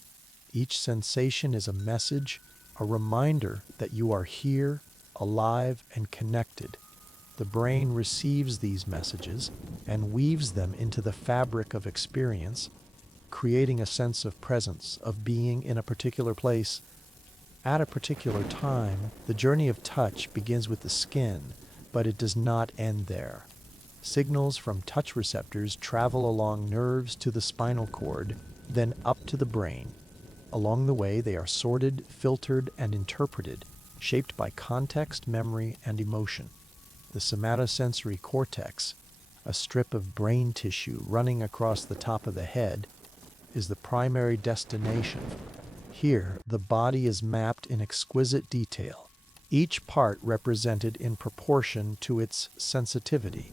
Each sensation is a message, a reminder that you are here, alive, and connected. The brain receives these messages and weaves them into the fabric of experience, creating a sense of presence, of being in a particular place at a particular time. The journey of touch begins with the skin, but it does not end there. Signals from touch receptors travel along nerves to the spinal cord, then up to the brain. Along the way, they are sorted, filtered, and interpreted, shaped by context, memory, and emotion. The somatosensory cortex, a strip of brain tissue running across the top of the head, is the primary destination. Here, the body is mapped in exquisite detail, each part represented in proportion to its sensitivity.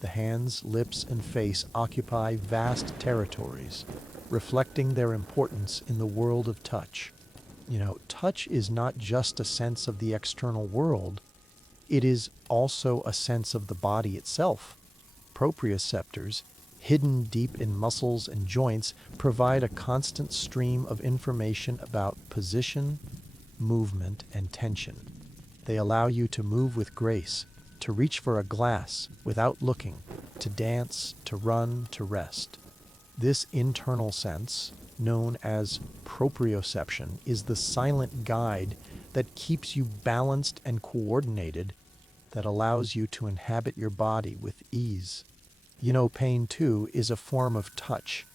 The hands, lips, and face occupy vast territories, reflecting their importance in the world of touch. Touch is not just a sense of the external world, it is also a sense of the body itself. Proprioceptors, hidden deep in muscles and joints, provide a constant stream of information about position, movement, and tension. They allow you to move with grace, to reach for a glass without looking, to dance, to run, to rest. This internal sense, known as proprioception, is the silent guide that keeps you balanced and coordinated, that allows you to inhabit your body with ease. Pain too is a form of touch,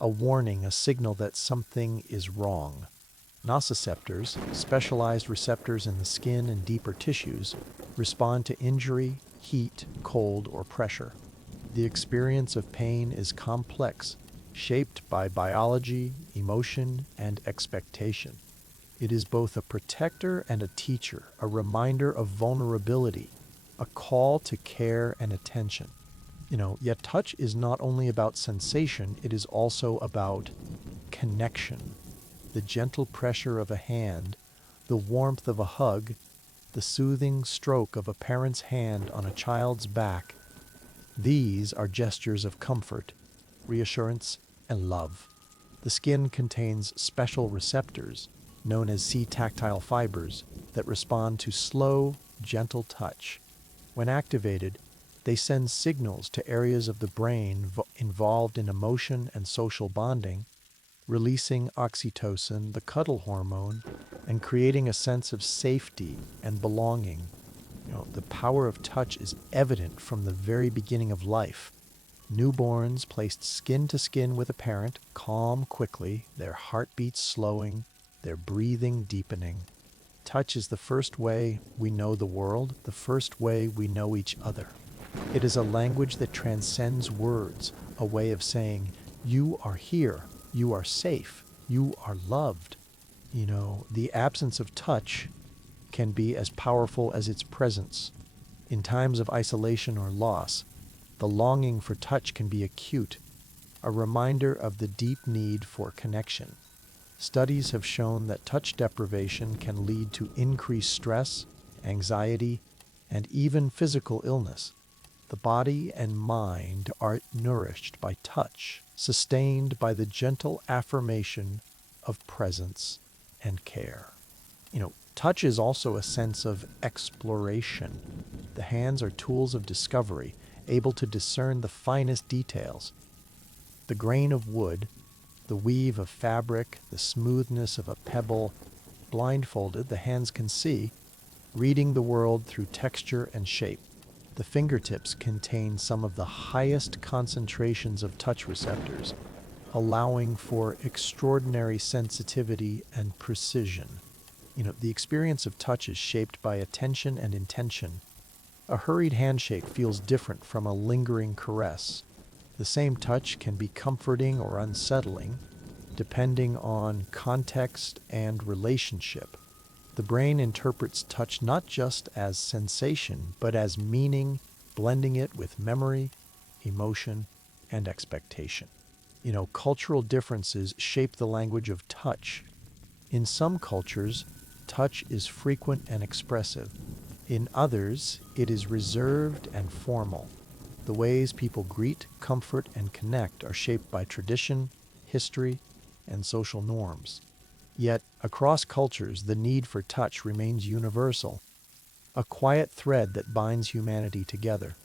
a warning, a signal that something is wrong. Nociceptors, specialized receptors in the skin and deeper tissues, respond to injury, heat, cold, or pressure. The experience of pain is complex, shaped by biology, emotion, and expectation. It is both a protector and a teacher, a reminder of vulnerability, a call to care and attention. Yet touch is not only about sensation, it is also about connection. The gentle pressure of a hand, the warmth of a hug, the soothing stroke of a parent's hand on a child's back. These are gestures of comfort, reassurance, and love. The skin contains special receptors, known as C-tactile fibers, that respond to slow, gentle touch. When activated, they send signals to areas of the brain involved in emotion and social bonding, releasing oxytocin, the cuddle hormone, and creating a sense of safety and belonging. The power of touch is evident from the very beginning of life. Newborns placed skin to skin with a parent, calm quickly, their heartbeats slowing, their breathing deepening. Touch is the first way we know the world, the first way we know each other. It is a language that transcends words, a way of saying, you are here, you are safe, you are loved. The absence of touch can be as powerful as its presence. In times of isolation or loss, the longing for touch can be acute, a reminder of the deep need for connection. Studies have shown that touch deprivation can lead to increased stress, anxiety, and even physical illness. The body and mind are nourished by touch, sustained by the gentle affirmation of presence and care. Touch is also a sense of exploration. The hands are tools of discovery, able to discern the finest details. The grain of wood, the weave of fabric, the smoothness of a pebble. Blindfolded, the hands can see, reading the world through texture and shape. The fingertips contain some of the highest concentrations of touch receptors, allowing for extraordinary sensitivity and precision. The experience of touch is shaped by attention and intention. A hurried handshake feels different from a lingering caress. The same touch can be comforting or unsettling, depending on context and relationship. The brain interprets touch not just as sensation, but as meaning, blending it with memory, emotion, and expectation. Cultural differences shape the language of touch. In some cultures, touch is frequent and expressive. In others, it is reserved and formal. The ways people greet, comfort, and connect are shaped by tradition, history, and social norms. Yet, across cultures, the need for touch remains universal, a quiet thread that binds humanity together.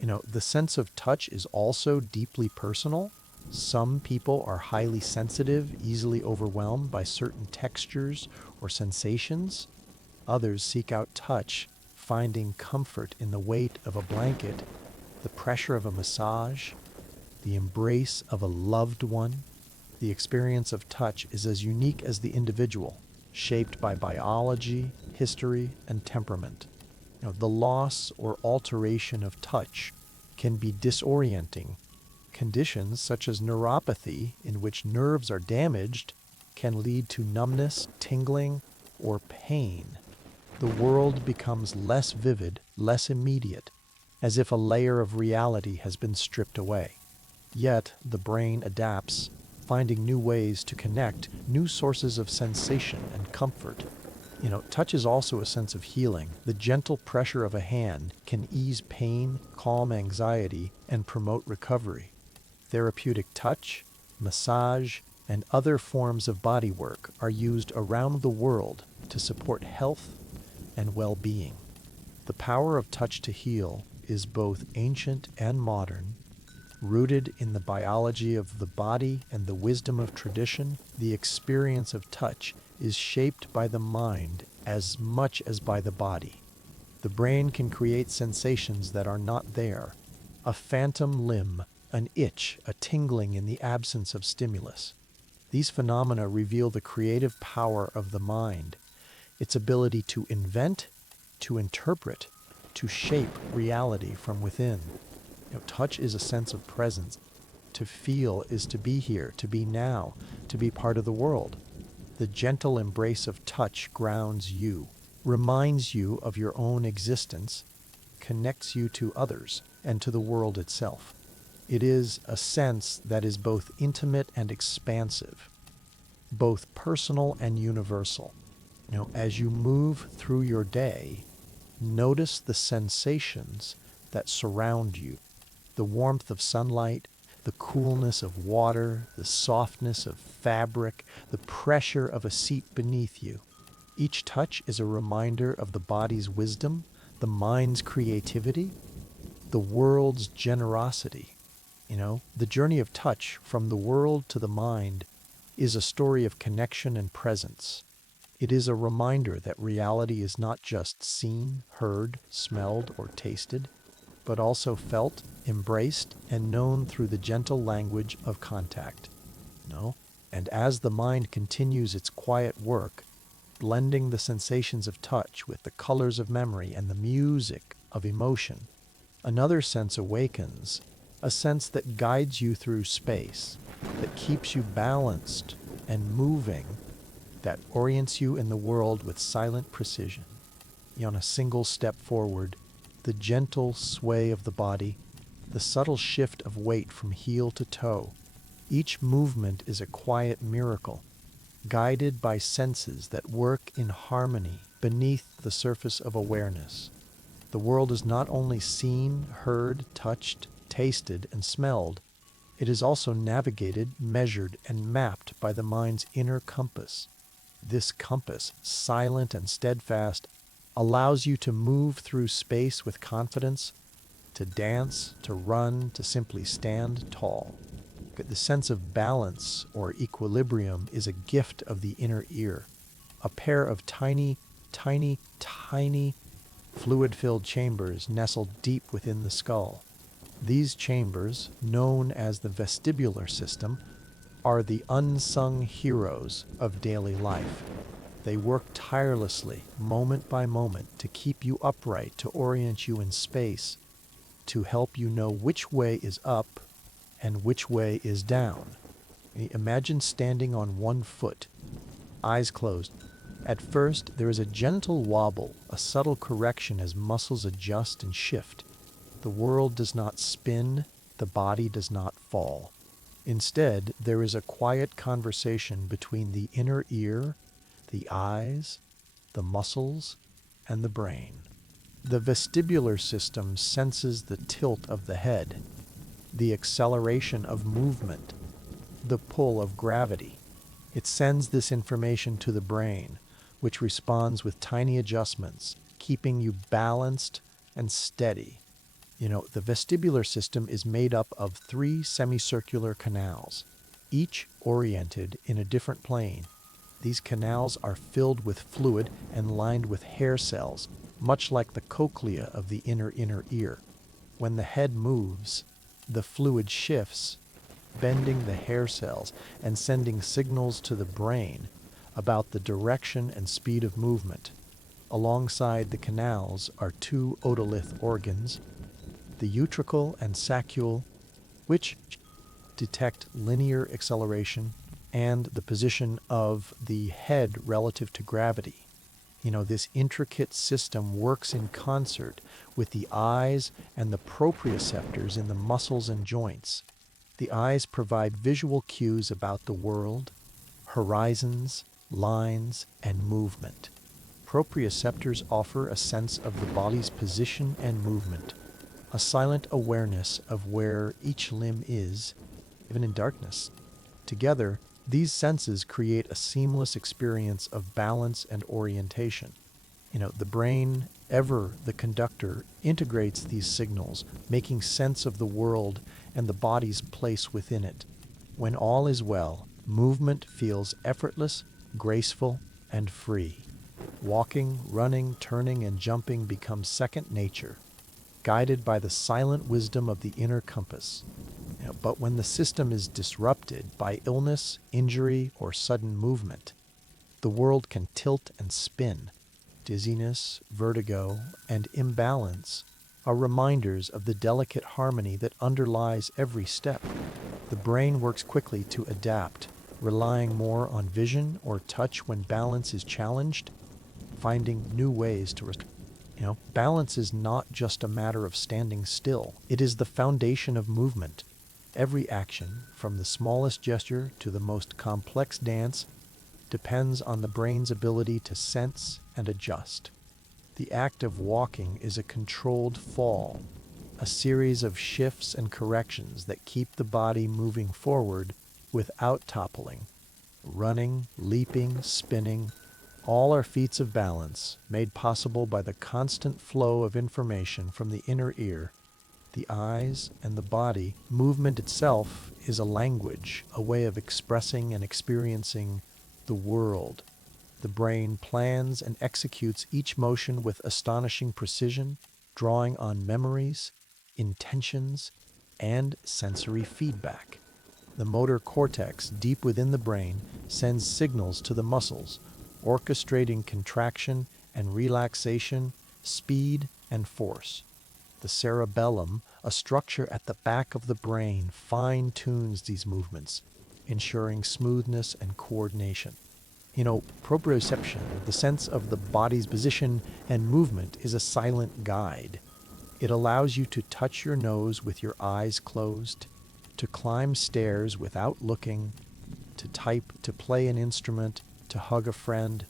The sense of touch is also deeply personal. Some people are highly sensitive, easily overwhelmed by certain textures or sensations. Others seek out touch, finding comfort in the weight of a blanket, the pressure of a massage, the embrace of a loved one. The experience of touch is as unique as the individual, shaped by biology, history, and temperament. The loss or alteration of touch can be disorienting. Conditions such as neuropathy, in which nerves are damaged, can lead to numbness, tingling, or pain. The world becomes less vivid, less immediate, as if a layer of reality has been stripped away. Yet the brain adapts, finding new ways to connect, new sources of sensation and comfort. Touch is also a sense of healing. The gentle pressure of a hand can ease pain, calm anxiety, and promote recovery. Therapeutic touch, massage, and other forms of body work are used around the world to support health and well-being. The power of touch to heal is both ancient and modern. Rooted in the biology of the body and the wisdom of tradition, the experience of touch is shaped by the mind as much as by the body. The brain can create sensations that are not there: a phantom limb, an itch, a tingling in the absence of stimulus. These phenomena reveal the creative power of the mind, its ability to invent, to interpret, to shape reality from within. Touch is a sense of presence. To feel is to be here, to be now, to be part of the world. The gentle embrace of touch grounds you, reminds you of your own existence, connects you to others and to the world itself. It is a sense that is both intimate and expansive, both personal and universal. As you move through your day, notice the sensations that surround you: the warmth of sunlight, the coolness of water, the softness of fabric, the pressure of a seat beneath you. Each touch is a reminder of the body's wisdom, the mind's creativity, the world's generosity. The journey of touch from the world to the mind is a story of connection and presence. It is a reminder that reality is not just seen, heard, smelled, or tasted, but also felt, embraced, and known through the gentle language of contact. And as the mind continues its quiet work, blending the sensations of touch with the colors of memory and the music of emotion, another sense awakens, a sense that guides you through space, that keeps you balanced and moving, that orients you in the world with silent precision. On a single step forward, the gentle sway of the body, the subtle shift of weight from heel to toe. Each movement is a quiet miracle, guided by senses that work in harmony beneath the surface of awareness. The world is not only seen, heard, touched, tasted, and smelled, it is also navigated, measured, and mapped by the mind's inner compass. This compass, silent and steadfast, allows you to move through space with confidence, to dance, to run, to simply stand tall. The sense of balance or equilibrium is a gift of the inner ear, a pair of tiny, tiny, tiny fluid-filled chambers nestled deep within the skull. These chambers, known as the vestibular system, are the unsung heroes of daily life. They work tirelessly, moment by moment, to keep you upright, to orient you in space, to help you know which way is up and which way is down. Imagine standing on one foot, eyes closed. At first, there is a gentle wobble, a subtle correction as muscles adjust and shift. The world does not spin, the body does not fall. Instead, there is a quiet conversation between the inner ear, the eyes, the muscles, and the brain. The vestibular system senses the tilt of the head, the acceleration of movement, the pull of gravity. It sends this information to the brain, which responds with tiny adjustments, keeping you balanced and steady. The vestibular system is made up of three semicircular canals, each oriented in a different plane. These canals are filled with fluid and lined with hair cells, much like the cochlea of the inner ear. When the head moves, the fluid shifts, bending the hair cells and sending signals to the brain about the direction and speed of movement. Alongside the canals are two otolith organs, the utricle and saccule, which detect linear acceleration and the position of the head relative to gravity. This intricate system works in concert with the eyes and the proprioceptors in the muscles and joints. The eyes provide visual cues about the world, horizons, lines, and movement. Proprioceptors offer a sense of the body's position and movement, a silent awareness of where each limb is, even in darkness. Together, these senses create a seamless experience of balance and orientation. The brain, ever the conductor, integrates these signals, making sense of the world and the body's place within it. When all is well, movement feels effortless, graceful, and free. Walking, running, turning, and jumping become second nature, guided by the silent wisdom of the inner compass. But when the system is disrupted by illness, injury, or sudden movement, the world can tilt and spin. Dizziness, vertigo, and imbalance are reminders of the delicate harmony that underlies every step. The brain works quickly to adapt, relying more on vision or touch when balance is challenged, finding new ways to balance is not just a matter of standing still. It is the foundation of movement. Every action, from the smallest gesture to the most complex dance, depends on the brain's ability to sense and adjust. The act of walking is a controlled fall, a series of shifts and corrections that keep the body moving forward without toppling. Running, leaping, spinning, all are feats of balance made possible by the constant flow of information from the inner ear, the eyes, and the body. Movement itself is a language, a way of expressing and experiencing the world. The brain plans and executes each motion with astonishing precision, drawing on memories, intentions, and sensory feedback. The motor cortex, deep within the brain, sends signals to the muscles, orchestrating contraction and relaxation, speed and force. The cerebellum, a structure at the back of the brain, fine-tunes these movements, ensuring smoothness and coordination. Proprioception, the sense of the body's position and movement, is a silent guide. It allows you to touch your nose with your eyes closed, to climb stairs without looking, to type, to play an instrument, to hug a friend.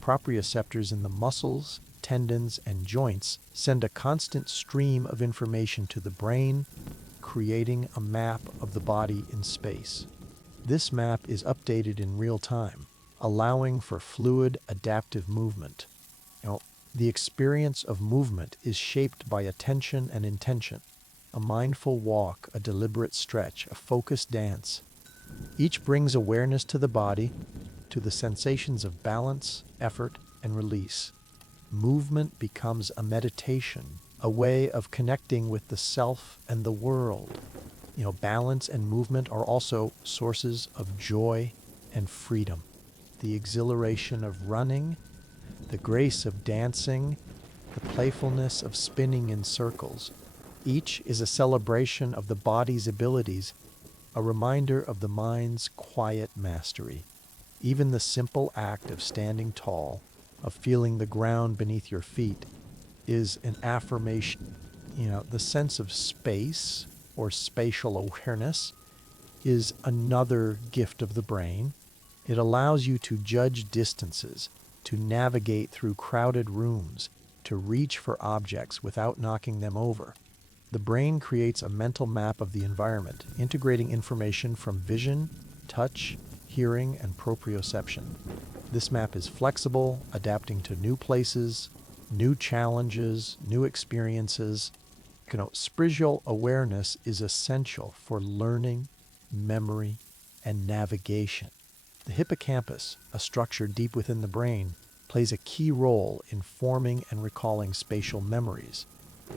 Proprioceptors in the muscles, tendons, and joints send a constant stream of information to the brain, creating a map of the body in space. This map is updated in real time, allowing for fluid, adaptive movement. The experience of movement is shaped by attention and intention. A mindful walk, a deliberate stretch, a focused dance. Each brings awareness to the body, to the sensations of balance, effort, and release. Movement becomes a meditation, a way of connecting with the self and the world. Balance and movement are also sources of joy and freedom. The exhilaration of running, the grace of dancing, the playfulness of spinning in circles. Each is a celebration of the body's abilities, a reminder of the mind's quiet mastery. Even the simple act of standing tall, of feeling the ground beneath your feet, is an affirmation. The sense of space or spatial awareness is another gift of the brain. It allows you to judge distances, to navigate through crowded rooms, to reach for objects without knocking them over. The brain creates a mental map of the environment, integrating information from vision, touch, hearing, and proprioception. This map is flexible, adapting to new places, new challenges, new experiences. Spiritual awareness is essential for learning, memory, and navigation. The hippocampus, a structure deep within the brain, plays a key role in forming and recalling spatial memories.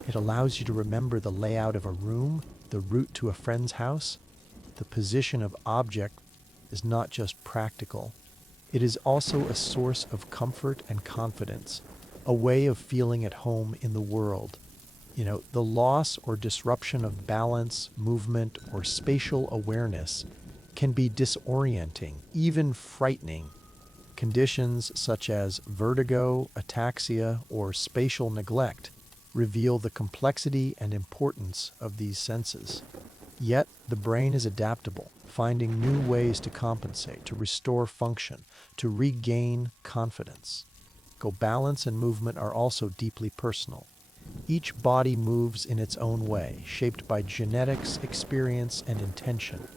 It allows you to remember the layout of a room, the route to a friend's house. The position of object is not just practical. It is also a source of comfort and confidence, a way of feeling at home in the world. The loss or disruption of balance, movement, or spatial awareness can be disorienting, even frightening. Conditions such as vertigo, ataxia, or spatial neglect reveal the complexity and importance of these senses. Yet, the brain is adaptable, finding new ways to compensate, to restore function, to regain confidence. Balance and movement are also deeply personal. Each body moves in its own way, shaped by genetics, experience, and intention.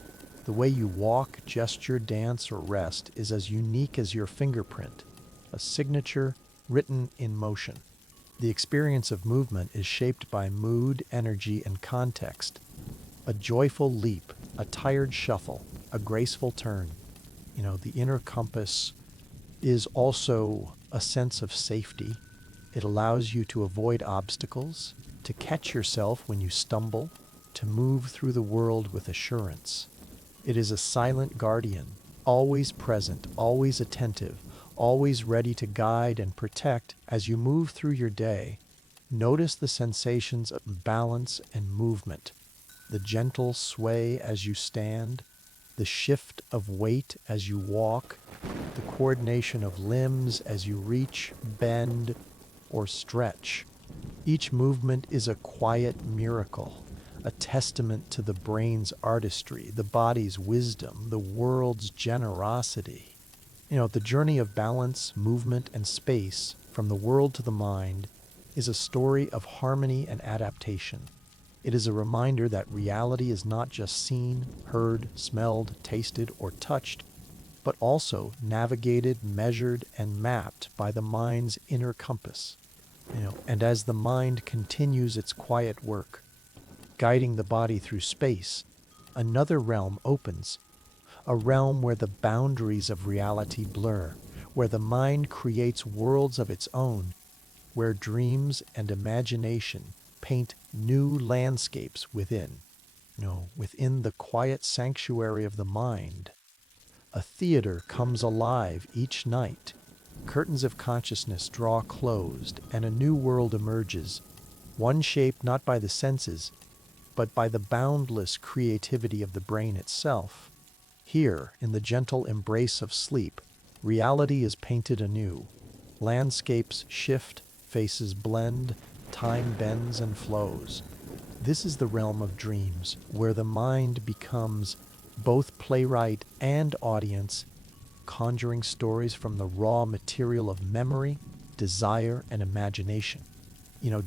The way you walk, gesture, dance, or rest is as unique as your fingerprint, a signature written in motion. The experience of movement is shaped by mood, energy, and context. A joyful leap, a tired shuffle, a graceful turn. The inner compass is also a sense of safety. It allows you to avoid obstacles, to catch yourself when you stumble, to move through the world with assurance. It is a silent guardian, always present, always attentive, always ready to guide and protect as you move through your day. Notice the sensations of balance and movement, the gentle sway as you stand, the shift of weight as you walk, the coordination of limbs as you reach, bend, or stretch. Each movement is a quiet miracle, a testament to the brain's artistry, the body's wisdom, the world's generosity. The journey of balance, movement, and space from the world to the mind is a story of harmony and adaptation. It is a reminder that reality is not just seen, heard, smelled, tasted, or touched, but also navigated, measured, and mapped by the mind's inner compass. And as the mind continues its quiet work, guiding the body through space, another realm opens, a realm where the boundaries of reality blur, where the mind creates worlds of its own, where dreams and imagination paint new landscapes within the quiet sanctuary of the mind. A theater comes alive each night. Curtains of consciousness draw closed, and a new world emerges, one shaped not by the senses, but by the boundless creativity of the brain itself. Here, in the gentle embrace of sleep, reality is painted anew. Landscapes shift, faces blend, time bends and flows. This is the realm of dreams, where the mind becomes both playwright and audience, conjuring stories from the raw material of memory, desire, and imagination.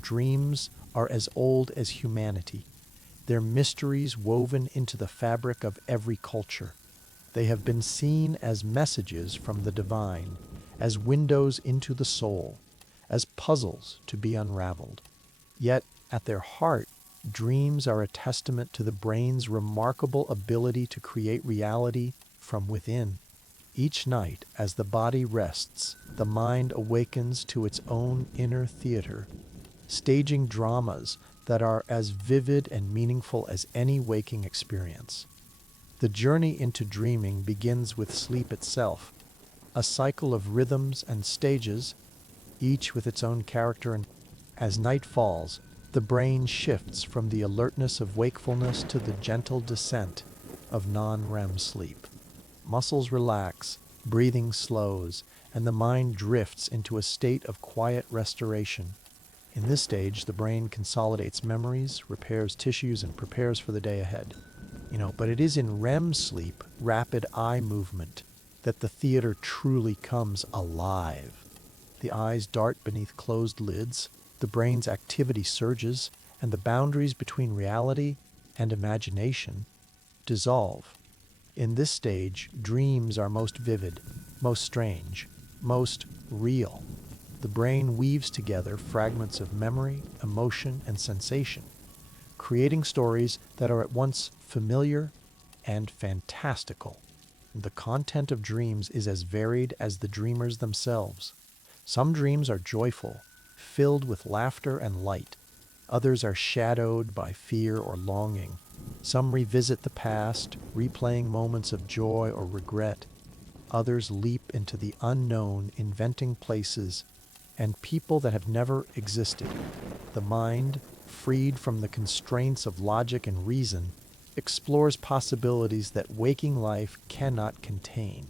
Dreams are as old as humanity. Their mysteries woven into the fabric of every culture. They have been seen as messages from the divine, as windows into the soul, as puzzles to be unraveled. Yet, at their heart, dreams are a testament to the brain's remarkable ability to create reality from within. Each night, as the body rests, the mind awakens to its own inner theater, staging dramas that are as vivid and meaningful as any waking experience. The journey into dreaming begins with sleep itself, a cycle of rhythms and stages, each with its own character. And as night falls, the brain shifts from the alertness of wakefulness to the gentle descent of non-REM sleep. Muscles relax, breathing slows, and the mind drifts into a state of quiet restoration. In this stage, the brain consolidates memories, repairs tissues, and prepares for the day ahead. But it is in REM sleep, rapid eye movement, that the theater truly comes alive. The eyes dart beneath closed lids, the brain's activity surges, and the boundaries between reality and imagination dissolve. In this stage, dreams are most vivid, most strange, most real. The brain weaves together fragments of memory, emotion, and sensation, creating stories that are at once familiar and fantastical. The content of dreams is as varied as the dreamers themselves. Some dreams are joyful, filled with laughter and light. Others are shadowed by fear or longing. Some revisit the past, replaying moments of joy or regret. Others leap into the unknown, inventing places and people that have never existed. The mind, freed from the constraints of logic and reason, explores possibilities that waking life cannot contain.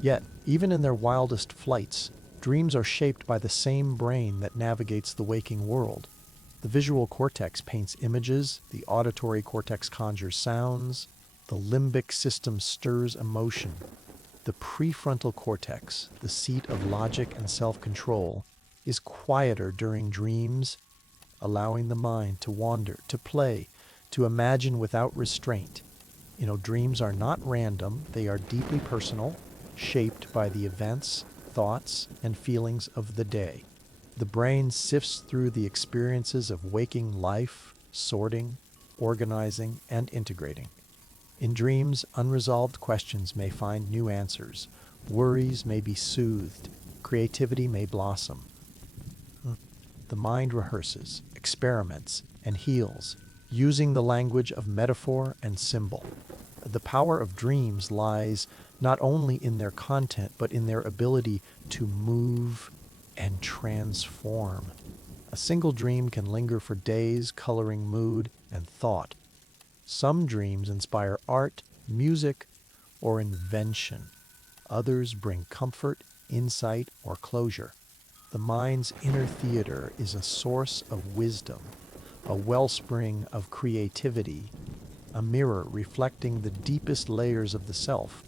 Yet, even in their wildest flights, dreams are shaped by the same brain that navigates the waking world. The visual cortex paints images, the auditory cortex conjures sounds, the limbic system stirs emotion. The prefrontal cortex, the seat of logic and self-control, is quieter during dreams, allowing the mind to wander, to play, to imagine without restraint. Dreams are not random, they are deeply personal, shaped by the events, thoughts, and feelings of the day. The brain sifts through the experiences of waking life, sorting, organizing, and integrating. In dreams, unresolved questions may find new answers, worries may be soothed, creativity may blossom. The mind rehearses, experiments, and heals, using the language of metaphor and symbol. The power of dreams lies not only in their content, but in their ability to move and transform. A single dream can linger for days, coloring mood and thought. Some dreams inspire art, music, or invention. Others bring comfort, insight, or closure. The mind's inner theater is a source of wisdom, a wellspring of creativity, a mirror reflecting the deepest layers of the self.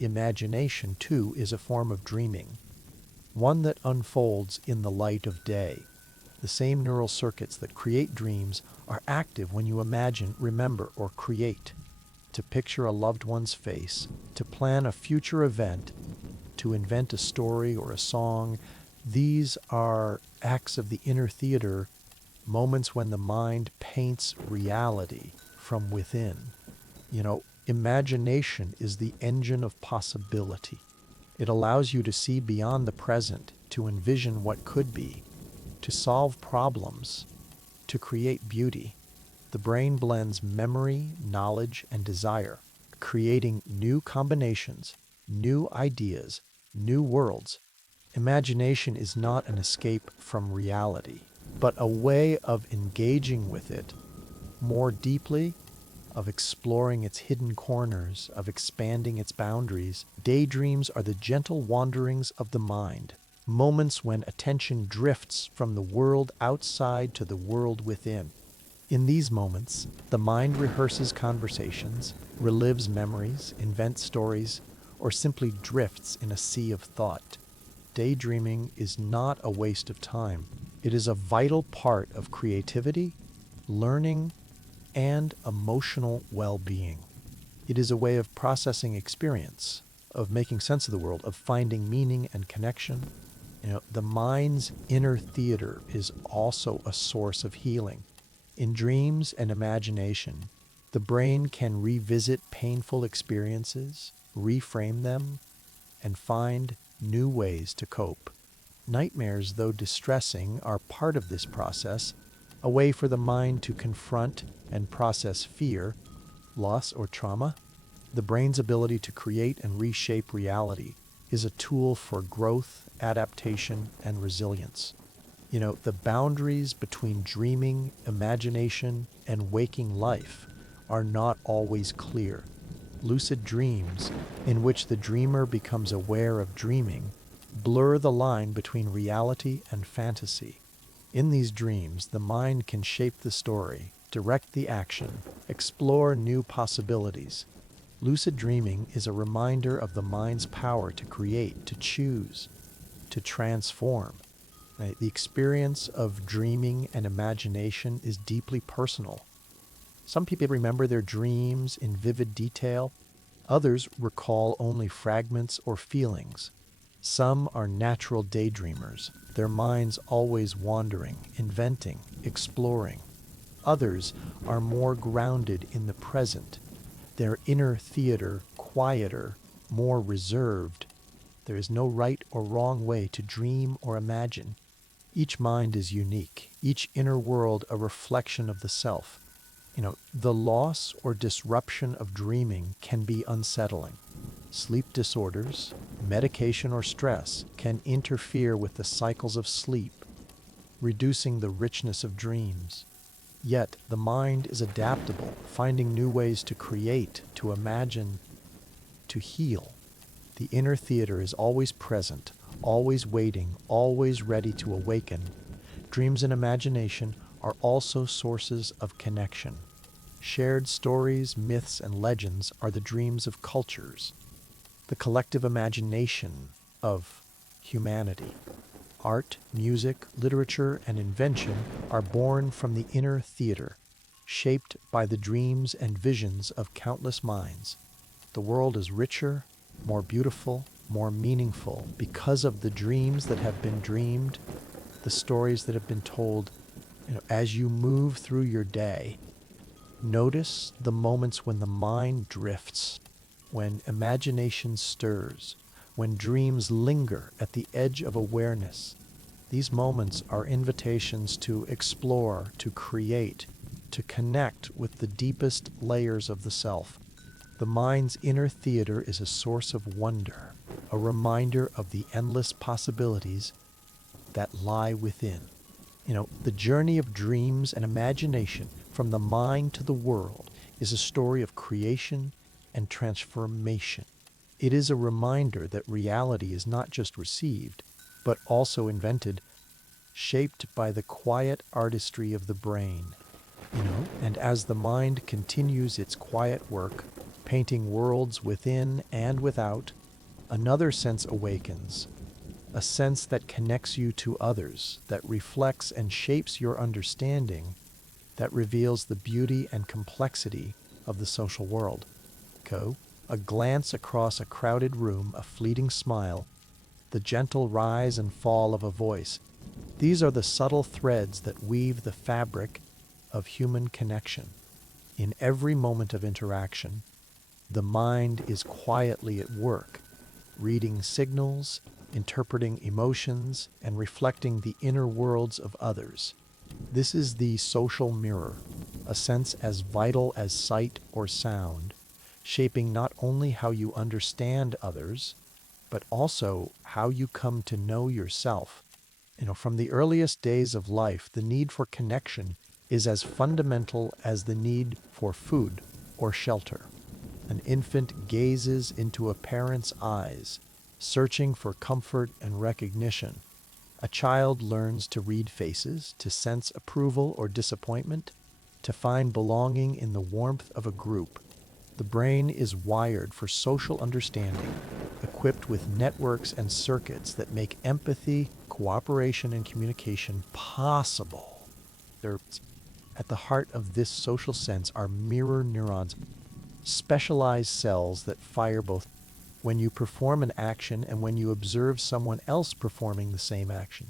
Imagination, too, is a form of dreaming, one that unfolds in the light of day. The same neural circuits that create dreams are active when you imagine, remember, or create. To picture a loved one's face, to plan a future event, to invent a story or a song, these are acts of the inner theater, moments when the mind paints reality from within. Imagination is the engine of possibility. It allows you to see beyond the present, to envision what could be, to solve problems, to create beauty. The brain blends memory, knowledge, and desire, creating new combinations, new ideas, new worlds. Imagination is not an escape from reality, but a way of engaging with it more deeply, of exploring its hidden corners, of expanding its boundaries. Daydreams are the gentle wanderings of the mind, moments when attention drifts from the world outside to the world within. In these moments, the mind rehearses conversations, relives memories, invents stories, or simply drifts in a sea of thought. Daydreaming is not a waste of time. It is a vital part of creativity, learning, and emotional well-being. It is a way of processing experience, of making sense of the world, of finding meaning and connection. The mind's inner theater is also a source of healing. In dreams and imagination, the brain can revisit painful experiences, reframe them, and find new ways to cope. Nightmares, though distressing, are part of this process, a way for the mind to confront and process fear, loss, or trauma. The brain's ability to create and reshape reality is a tool for growth, adaptation, and resilience. The boundaries between dreaming, imagination, and waking life are not always clear. Lucid dreams, in which the dreamer becomes aware of dreaming, blur the line between reality and fantasy. In these dreams, the mind can shape the story, direct the action, explore new possibilities. Lucid dreaming is a reminder of the mind's power to create, to choose, to transform. The experience of dreaming and imagination is deeply personal. Some people remember their dreams in vivid detail. Others recall only fragments or feelings. Some are natural daydreamers, their minds always wandering, inventing, exploring. Others are more grounded in the present, their inner theater quieter, more reserved. There is no right or wrong way to dream or imagine. Each mind is unique, each inner world a reflection of the self. The loss or disruption of dreaming can be unsettling. Sleep disorders, medication, or stress can interfere with the cycles of sleep, reducing the richness of dreams. Yet, the mind is adaptable, finding new ways to create, to imagine, to heal. The inner theater is always present, always waiting, always ready to awaken. Dreams and imagination are also sources of connection. Shared stories, myths, and legends are the dreams of cultures, the collective imagination of humanity. Art, music, literature, and invention are born from the inner theater, shaped by the dreams and visions of countless minds. The world is richer, more beautiful, more meaningful because of the dreams that have been dreamed, the stories that have been told. As you move through your day, notice the moments when the mind drifts, when imagination stirs, when dreams linger at the edge of awareness. These moments are invitations to explore, to create, to connect with the deepest layers of the self. The mind's inner theater is a source of wonder, a reminder of the endless possibilities that lie within. The journey of dreams and imagination from the mind to the world is a story of creation and transformation. It is a reminder that reality is not just received, but also invented, shaped by the quiet artistry of the brain. And as the mind continues its quiet work, painting worlds within and without, another sense awakens, a sense that connects you to others, that reflects and shapes your understanding, that reveals the beauty and complexity of the social world. A glance across a crowded room, a fleeting smile, the gentle rise and fall of a voice. These are the subtle threads that weave the fabric of human connection. In every moment of interaction, the mind is quietly at work, reading signals, interpreting emotions, and reflecting the inner worlds of others. This is the social mirror, a sense as vital as sight or sound, shaping not only how you understand others, but also how you come to know yourself. From the earliest days of life, the need for connection is as fundamental as the need for food or shelter. An infant gazes into a parent's eyes, searching for comfort and recognition. A child learns to read faces, to sense approval or disappointment, to find belonging in the warmth of a group. The brain is wired for social understanding, equipped with networks and circuits that make empathy, cooperation, and communication possible. At the heart of this social sense are mirror neurons, specialized cells that fire both when you perform an action and when you observe someone else performing the same action.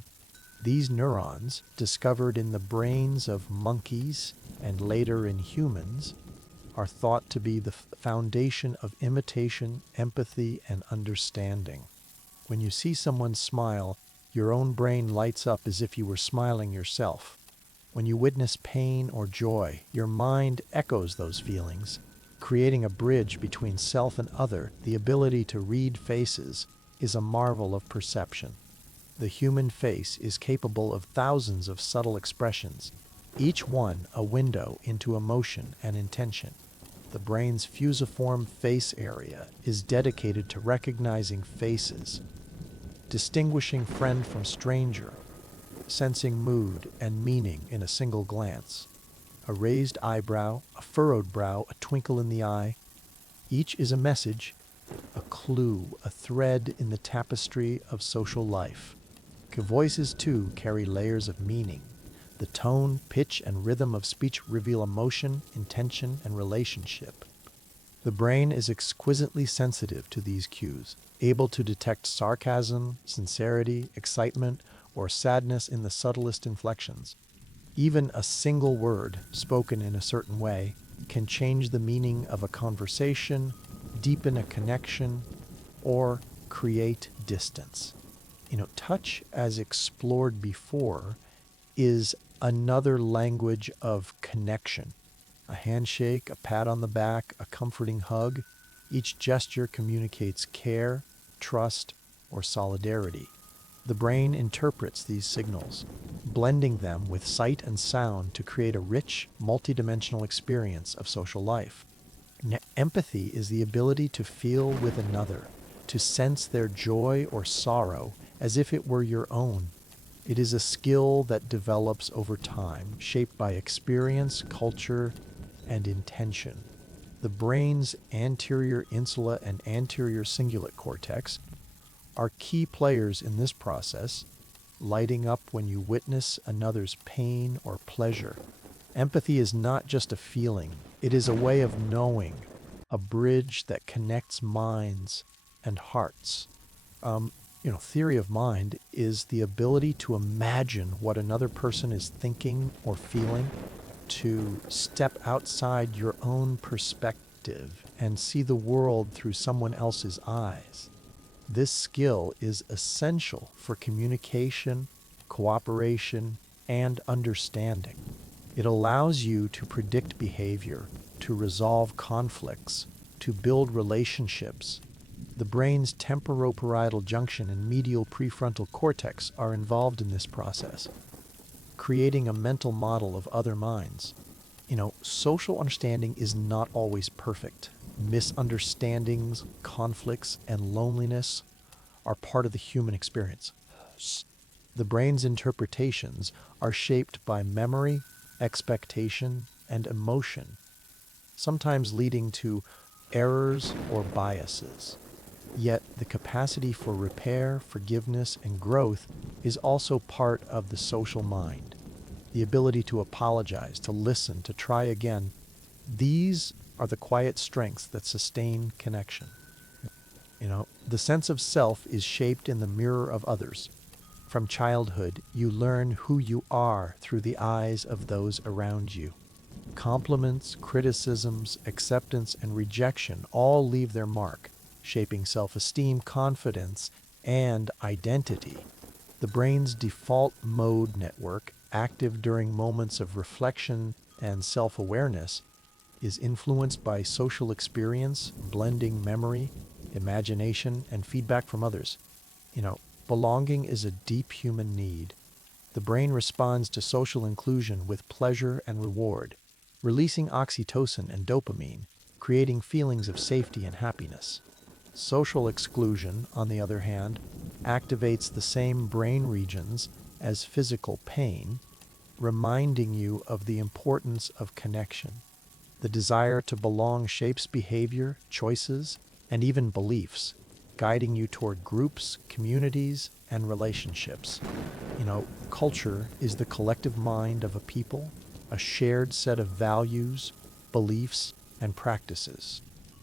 These neurons, discovered in the brains of monkeys and later in humans, are thought to be the foundation of imitation, empathy, and understanding. When you see someone smile, your own brain lights up as if you were smiling yourself. When you witness pain or joy, your mind echoes those feelings, creating a bridge between self and other. The ability to read faces is a marvel of perception. The human face is capable of thousands of subtle expressions, each one a window into emotion and intention. The brain's fusiform face area is dedicated to recognizing faces, distinguishing friend from stranger, sensing mood and meaning in a single glance. A raised eyebrow, a furrowed brow, a twinkle in the eye. Each is a message, a clue, a thread in the tapestry of social life. Voices, too, carry layers of meaning. The tone, pitch, and rhythm of speech reveal emotion, intention, and relationship. The brain is exquisitely sensitive to these cues, able to detect sarcasm, sincerity, excitement, or sadness in the subtlest inflections. Even a single word, spoken in a certain way, can change the meaning of a conversation, deepen a connection, or create distance. Touch, as explored before, is another language of connection. A handshake, a pat on the back, a comforting hug, each gesture communicates care, trust, or solidarity. The brain interprets these signals, blending them with sight and sound to create a rich, multidimensional experience of social life. Empathy is the ability to feel with another, to sense their joy or sorrow as if it were your own. It is a skill that develops over time, shaped by experience, culture, and intention. The brain's anterior insula and anterior cingulate cortex are key players in this process, lighting up when you witness another's pain or pleasure. Empathy is not just a feeling, it is a way of knowing, a bridge that connects minds and hearts. Theory of mind is the ability to imagine what another person is thinking or feeling, to step outside your own perspective and see the world through someone else's eyes. This skill is essential for communication, cooperation, and understanding. It allows you to predict behavior, to resolve conflicts, to build relationships. The brain's temporoparietal junction and medial prefrontal cortex are involved in this process, creating a mental model of other minds. Social understanding is not always perfect. Misunderstandings, conflicts, and loneliness are part of the human experience. The brain's interpretations are shaped by memory, expectation, and emotion, sometimes leading to errors or biases. Yet the capacity for repair, forgiveness, and growth is also part of the social mind. The ability to apologize, to listen, to try again. These are the quiet strengths that sustain connection. The sense of self is shaped in the mirror of others. From childhood, you learn who you are through the eyes of those around you. Compliments, criticisms, acceptance, and rejection all leave their mark, shaping self-esteem, confidence, and identity. The brain's default mode network, active during moments of reflection and self-awareness, is influenced by social experience, blending memory, imagination, and feedback from others. Belonging is a deep human need. The brain responds to social inclusion with pleasure and reward, releasing oxytocin and dopamine, creating feelings of safety and happiness. Social exclusion, on the other hand, activates the same brain regions as physical pain, reminding you of the importance of connection. The desire to belong shapes behavior, choices, and even beliefs, guiding you toward groups, communities, and relationships. Culture is the collective mind of a people, a shared set of values, beliefs, and practices.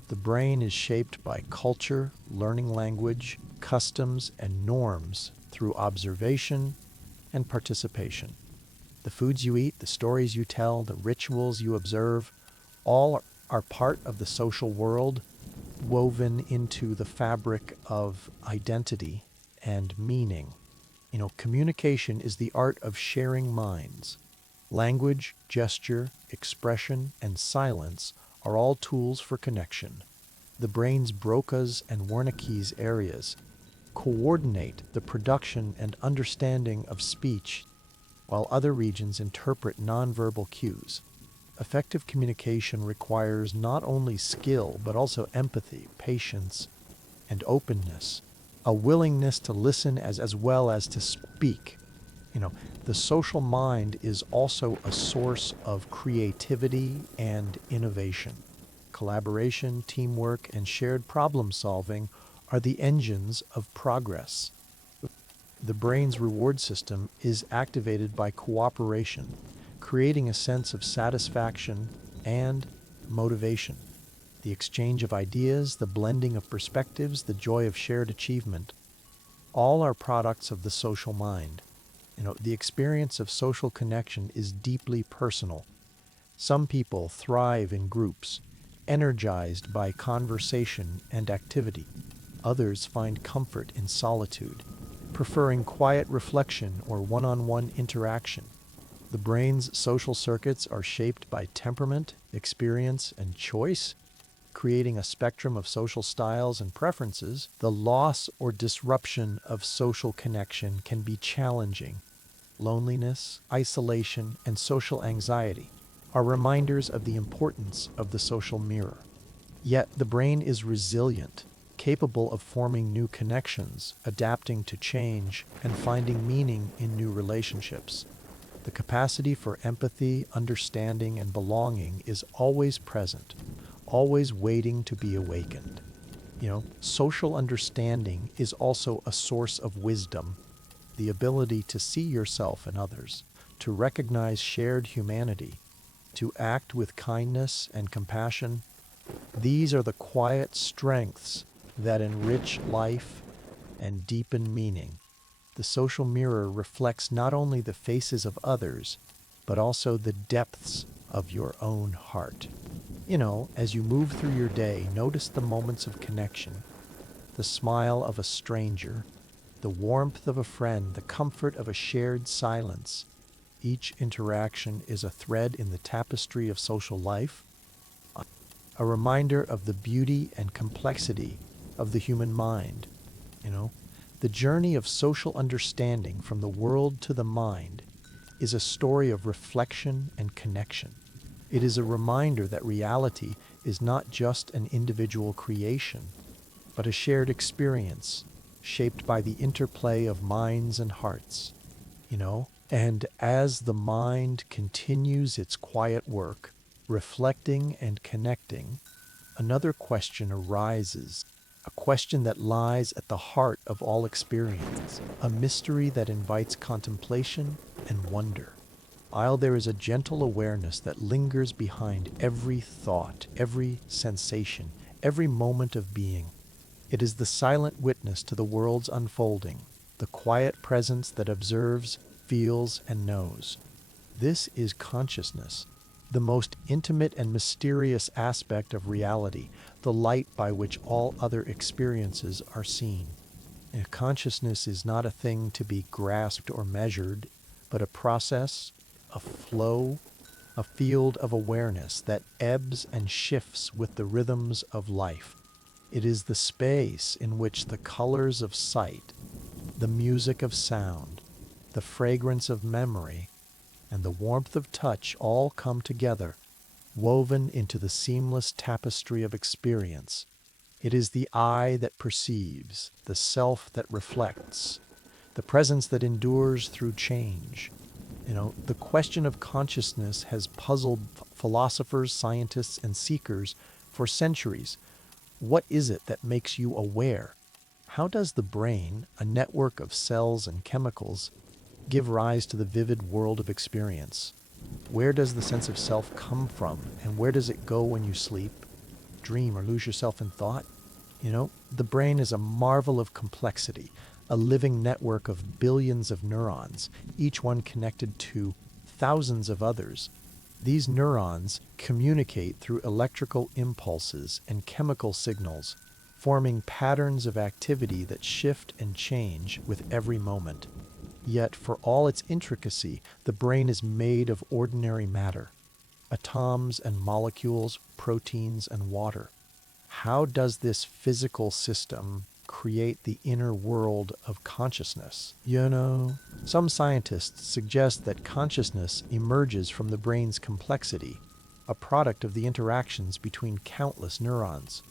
The brain is shaped by culture, learning language, customs, and norms through observation and participation. The foods you eat, the stories you tell, the rituals you observe, all are part of the social world, woven into the fabric of identity and meaning. Communication is the art of sharing minds. Language, gesture, expression, and silence are all tools for connection. The brain's Broca's and Wernicke's areas coordinate the production and understanding of speech, while other regions interpret nonverbal cues. Effective communication requires not only skill, but also empathy, patience, and openness, a willingness to listen as well as to speak. The social mind is also a source of creativity and innovation. Collaboration, teamwork, and shared problem solving are the engines of progress. The brain's reward system is activated by cooperation, creating a sense of satisfaction and motivation. The exchange of ideas, the blending of perspectives, the joy of shared achievement, all are products of the social mind. The experience of social connection is deeply personal. Some people thrive in groups, energized by conversation and activity. Others find comfort in solitude, preferring quiet reflection or one-on-one interaction. The brain's social circuits are shaped by temperament, experience, and choice, creating a spectrum of social styles and preferences. The loss or disruption of social connection can be challenging. Loneliness, isolation, and social anxiety are reminders of the importance of the social mirror. Yet the brain is resilient, capable of forming new connections, adapting to change, and finding meaning in new relationships. The capacity for empathy, understanding, and belonging is always present, always waiting to be awakened. Social understanding is also a source of wisdom, the ability to see yourself and others, to recognize shared humanity, to act with kindness and compassion. These are the quiet strengths that enrich life and deepen meaning. The social mirror reflects not only the faces of others, but also the depths of your own heart. As you move through your day, notice the moments of connection, the smile of a stranger, the warmth of a friend, the comfort of a shared silence. Each interaction is a thread in the tapestry of social life, a reminder of the beauty and complexity of the human mind. You know, the journey of social understanding from the world to the mind is a story of reflection and connection. It is a reminder that reality is not just an individual creation, but a shared experience shaped by the interplay of minds and hearts. And as the mind continues its quiet work, reflecting and connecting, another question arises, a question that lies at the heart of all experience, a mystery that invites contemplation and wonder. While there is a gentle awareness that lingers behind every thought, every sensation, every moment of being, it is the silent witness to the world's unfolding, the quiet presence that observes, feels, and knows. This is consciousness, the most intimate and mysterious aspect of reality, the light by which all other experiences are seen. And consciousness is not a thing to be grasped or measured, but a process, a flow, a field of awareness that ebbs and shifts with the rhythms of life. It is the space in which the colors of sight, the music of sound, the fragrance of memory, and the warmth of touch all come together, woven into the seamless tapestry of experience. It is the eye that perceives, the self that reflects, the presence that endures through change. The question of consciousness has puzzled philosophers, scientists, and seekers for centuries. What is it that makes you aware? How does the brain, a network of cells and chemicals, give rise to the vivid world of experience? Where does the sense of self come from, and where does it go when you sleep, dream, or lose yourself in thought? The brain is a marvel of complexity, a living network of billions of neurons, each one connected to thousands of others. These neurons communicate through electrical impulses and chemical signals, forming patterns of activity that shift and change with every moment. Yet, for all its intricacy, the brain is made of ordinary matter, atoms and molecules, proteins and water. How does this physical system create the inner world of consciousness? Some scientists suggest that consciousness emerges from the brain's complexity, a product of the interactions between countless neurons.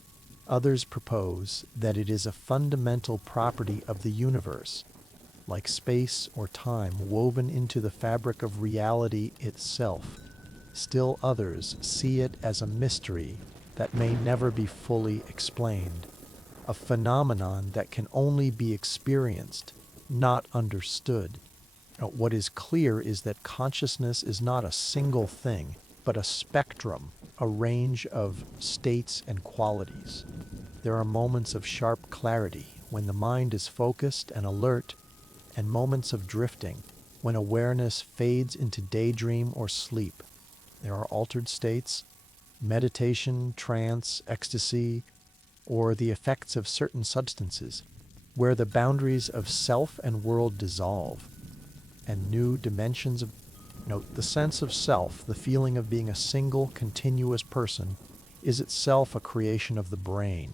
Others propose that it is a fundamental property of the universe, like space or time woven into the fabric of reality itself. Still others see it as a mystery that may never be fully explained, a phenomenon that can only be experienced not understood. What is clear is that consciousness is not a single thing, but a spectrum, a range of states and qualities. There are moments of sharp clarity when the mind is focused and alert, and moments of drifting when awareness fades into daydream or sleep. There are altered states, meditation, trance, ecstasy, or the effects of certain substances, where the boundaries of self and world dissolve, and new dimensions of note the sense of self, the feeling of being a single, continuous person, is itself a creation of the brain.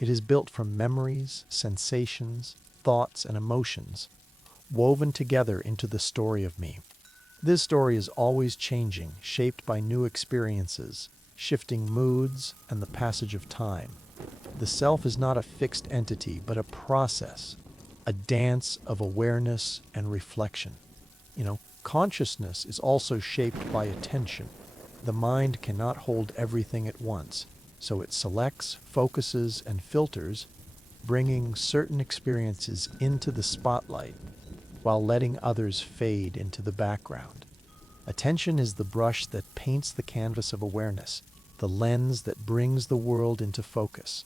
It is built from memories, sensations, thoughts, and emotions, woven together into the story of me. This story is always changing, shaped by new experiences, shifting moods, and the passage of time. The self is not a fixed entity, but a process, a dance of awareness and reflection. Consciousness is also shaped by attention. The mind cannot hold everything at once, so it selects, focuses, and filters, bringing certain experiences into the spotlight while letting others fade into the background. Attention is the brush that paints the canvas of awareness, the lens that brings the world into focus.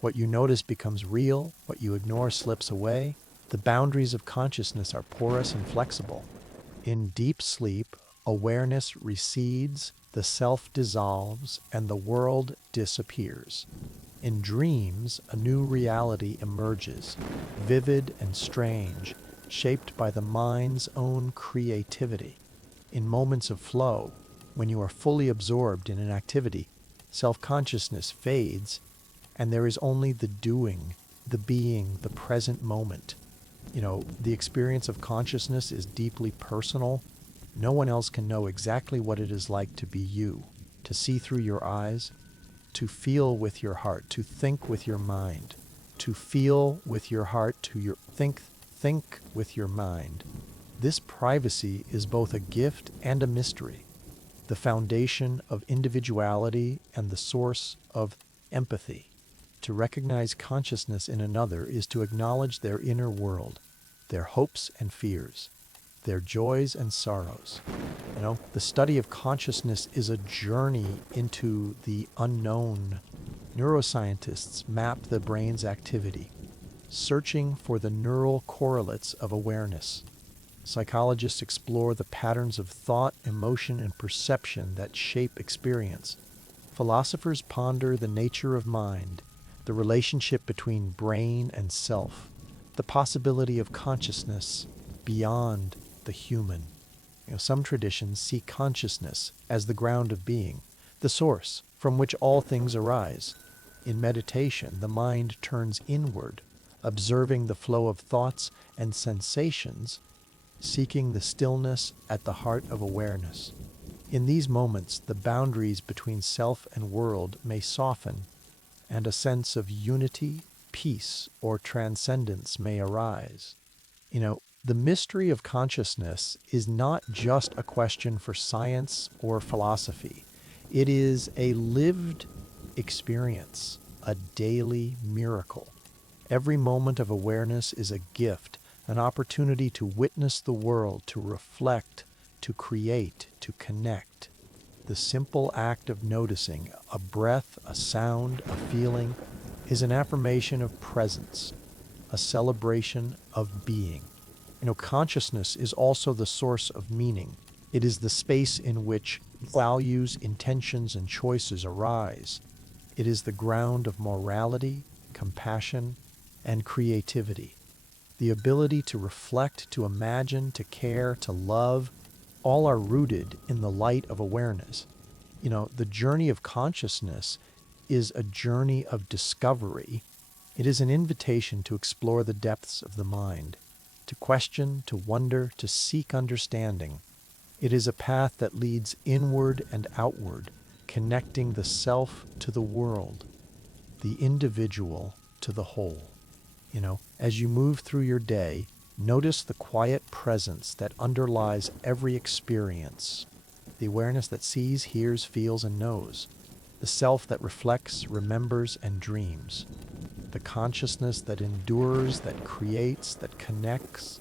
What you notice becomes real, what you ignore slips away. The boundaries of consciousness are porous and flexible. In deep sleep, awareness recedes, the self dissolves, and the world disappears. In dreams, a new reality emerges, vivid and strange, shaped by the mind's own creativity. In moments of flow, when you are fully absorbed in an activity, self-consciousness fades, and there is only the doing, the being, the present moment. The experience of consciousness is deeply personal. No one else can know exactly what it is like to be you, to see through your eyes, to feel with your heart, to think with your mind, to feel with your heart, to think with your mind. This privacy is both a gift and a mystery, the foundation of individuality and the source of empathy. To recognize consciousness in another is to acknowledge their inner world, their hopes and fears, their joys and sorrows. The study of consciousness is a journey into the unknown. Neuroscientists map the brain's activity, searching for the neural correlates of awareness. Psychologists explore the patterns of thought, emotion, and perception that shape experience. Philosophers ponder the nature of mind, the relationship between brain and self, the possibility of consciousness beyond the human. Some traditions see consciousness as the ground of being, the source from which all things arise. In meditation, the mind turns inward, observing the flow of thoughts and sensations, seeking the stillness at the heart of awareness. In these moments, the boundaries between self and world may soften, and a sense of unity, peace, or transcendence may arise. The mystery of consciousness is not just a question for science or philosophy. It is a lived experience, a daily miracle. Every moment of awareness is a gift, an opportunity to witness the world, to reflect, to create, to connect. The simple act of noticing, a breath, a sound, a feeling, is an affirmation of presence, a celebration of being. Consciousness is also the source of meaning. It is the space in which values, intentions, and choices arise. It is the ground of morality, compassion, and creativity. The ability to reflect, to imagine, to care, to love, all are rooted in the light of awareness. The journey of consciousness is a journey of discovery. It is an invitation to explore the depths of the mind, to question, to wonder, to seek understanding. It is a path that leads inward and outward, connecting the self to the world, the individual to the whole. As you move through your day, notice the quiet presence that underlies every experience, the awareness that sees, hears, feels, and knows, the self that reflects, remembers, and dreams. the consciousness that endures, that creates, that connects.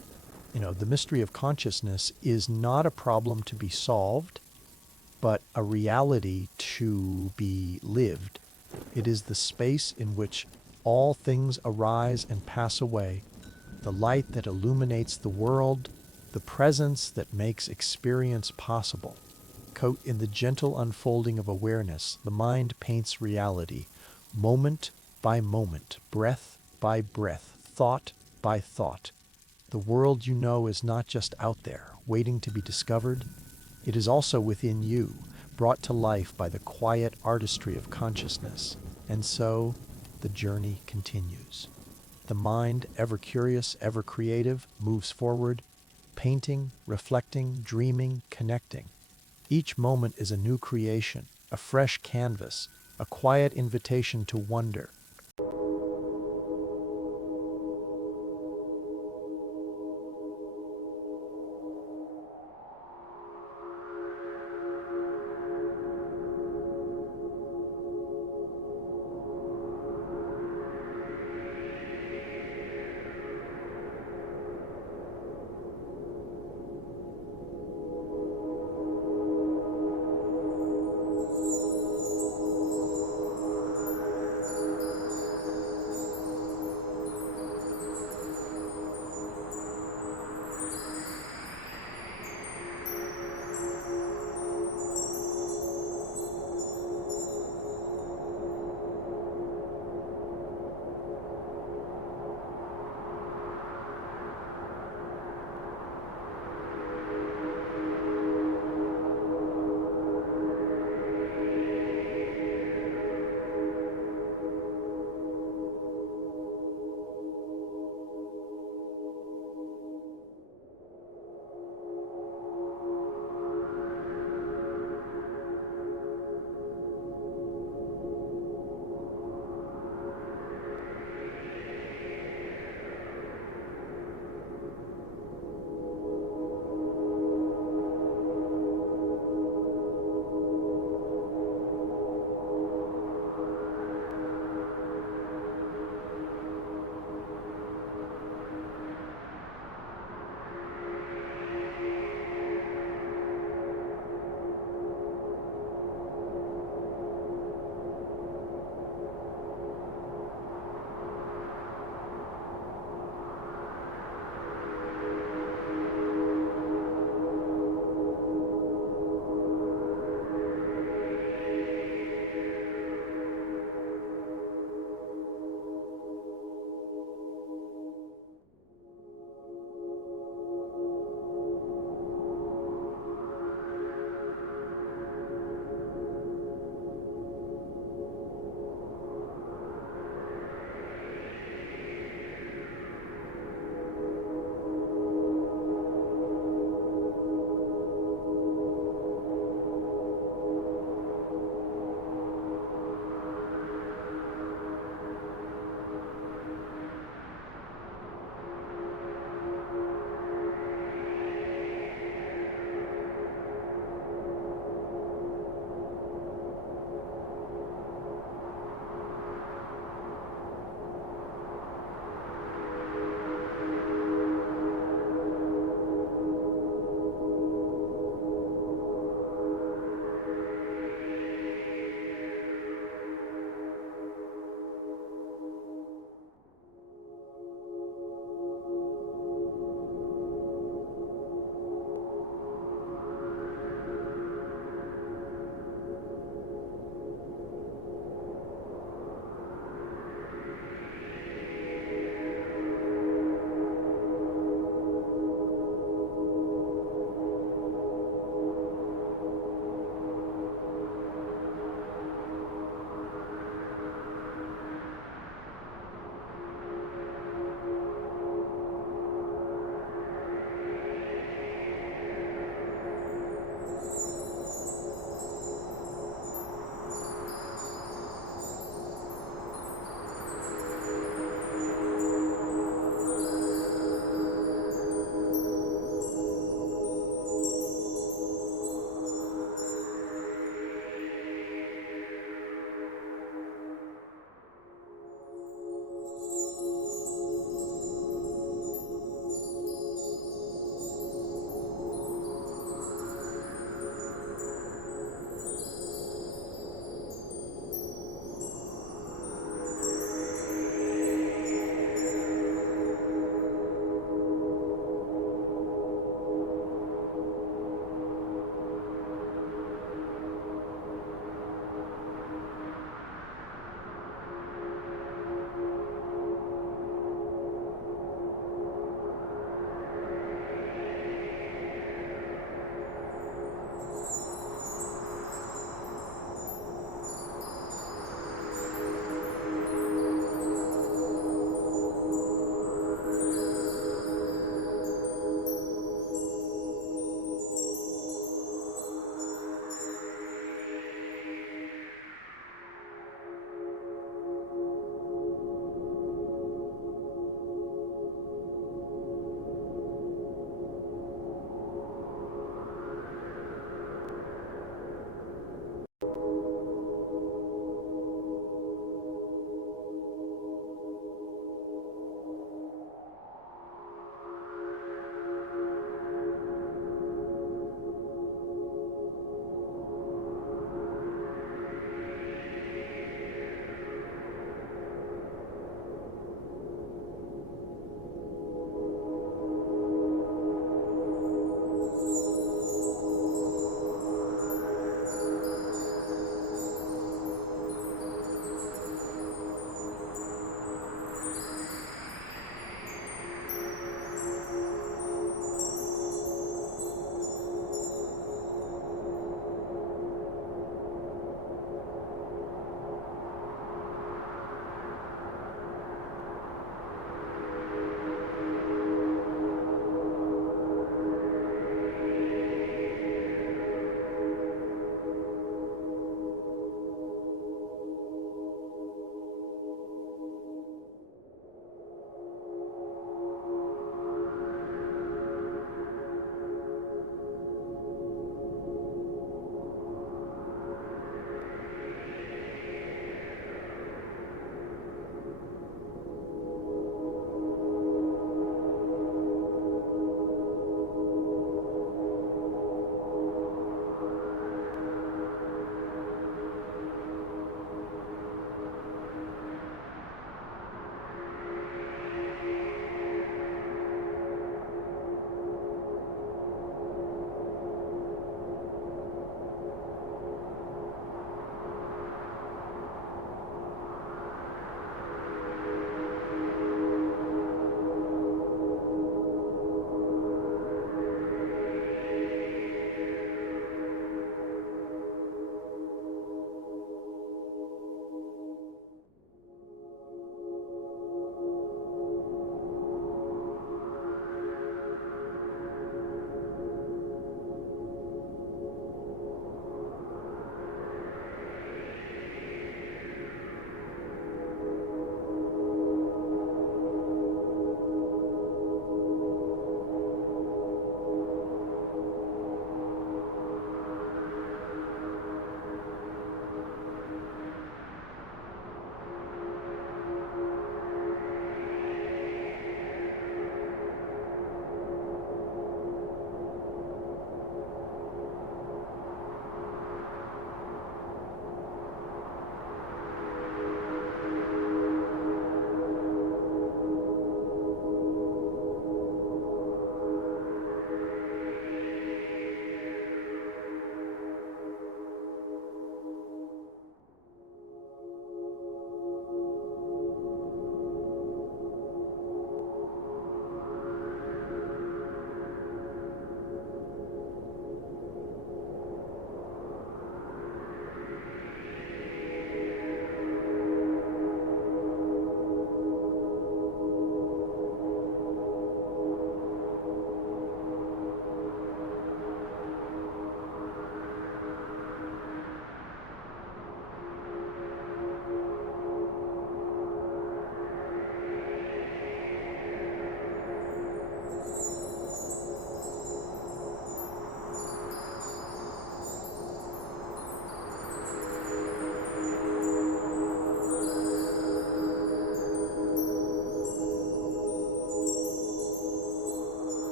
The mystery of consciousness is not a problem to be solved, but a reality to be lived. It is the space in which all things arise and pass away, the light that illuminates the world, the presence that makes experience possible. In the gentle unfolding of awareness, the mind paints reality, moment by moment, breath by breath, thought by thought. The world you know is not just out there, waiting to be discovered. It is also within you, brought to life by the quiet artistry of consciousness. And so, the journey continues. The mind, ever curious, ever creative, moves forward, painting, reflecting, dreaming, connecting. Each moment is a new creation, a fresh canvas, a quiet invitation to wonder,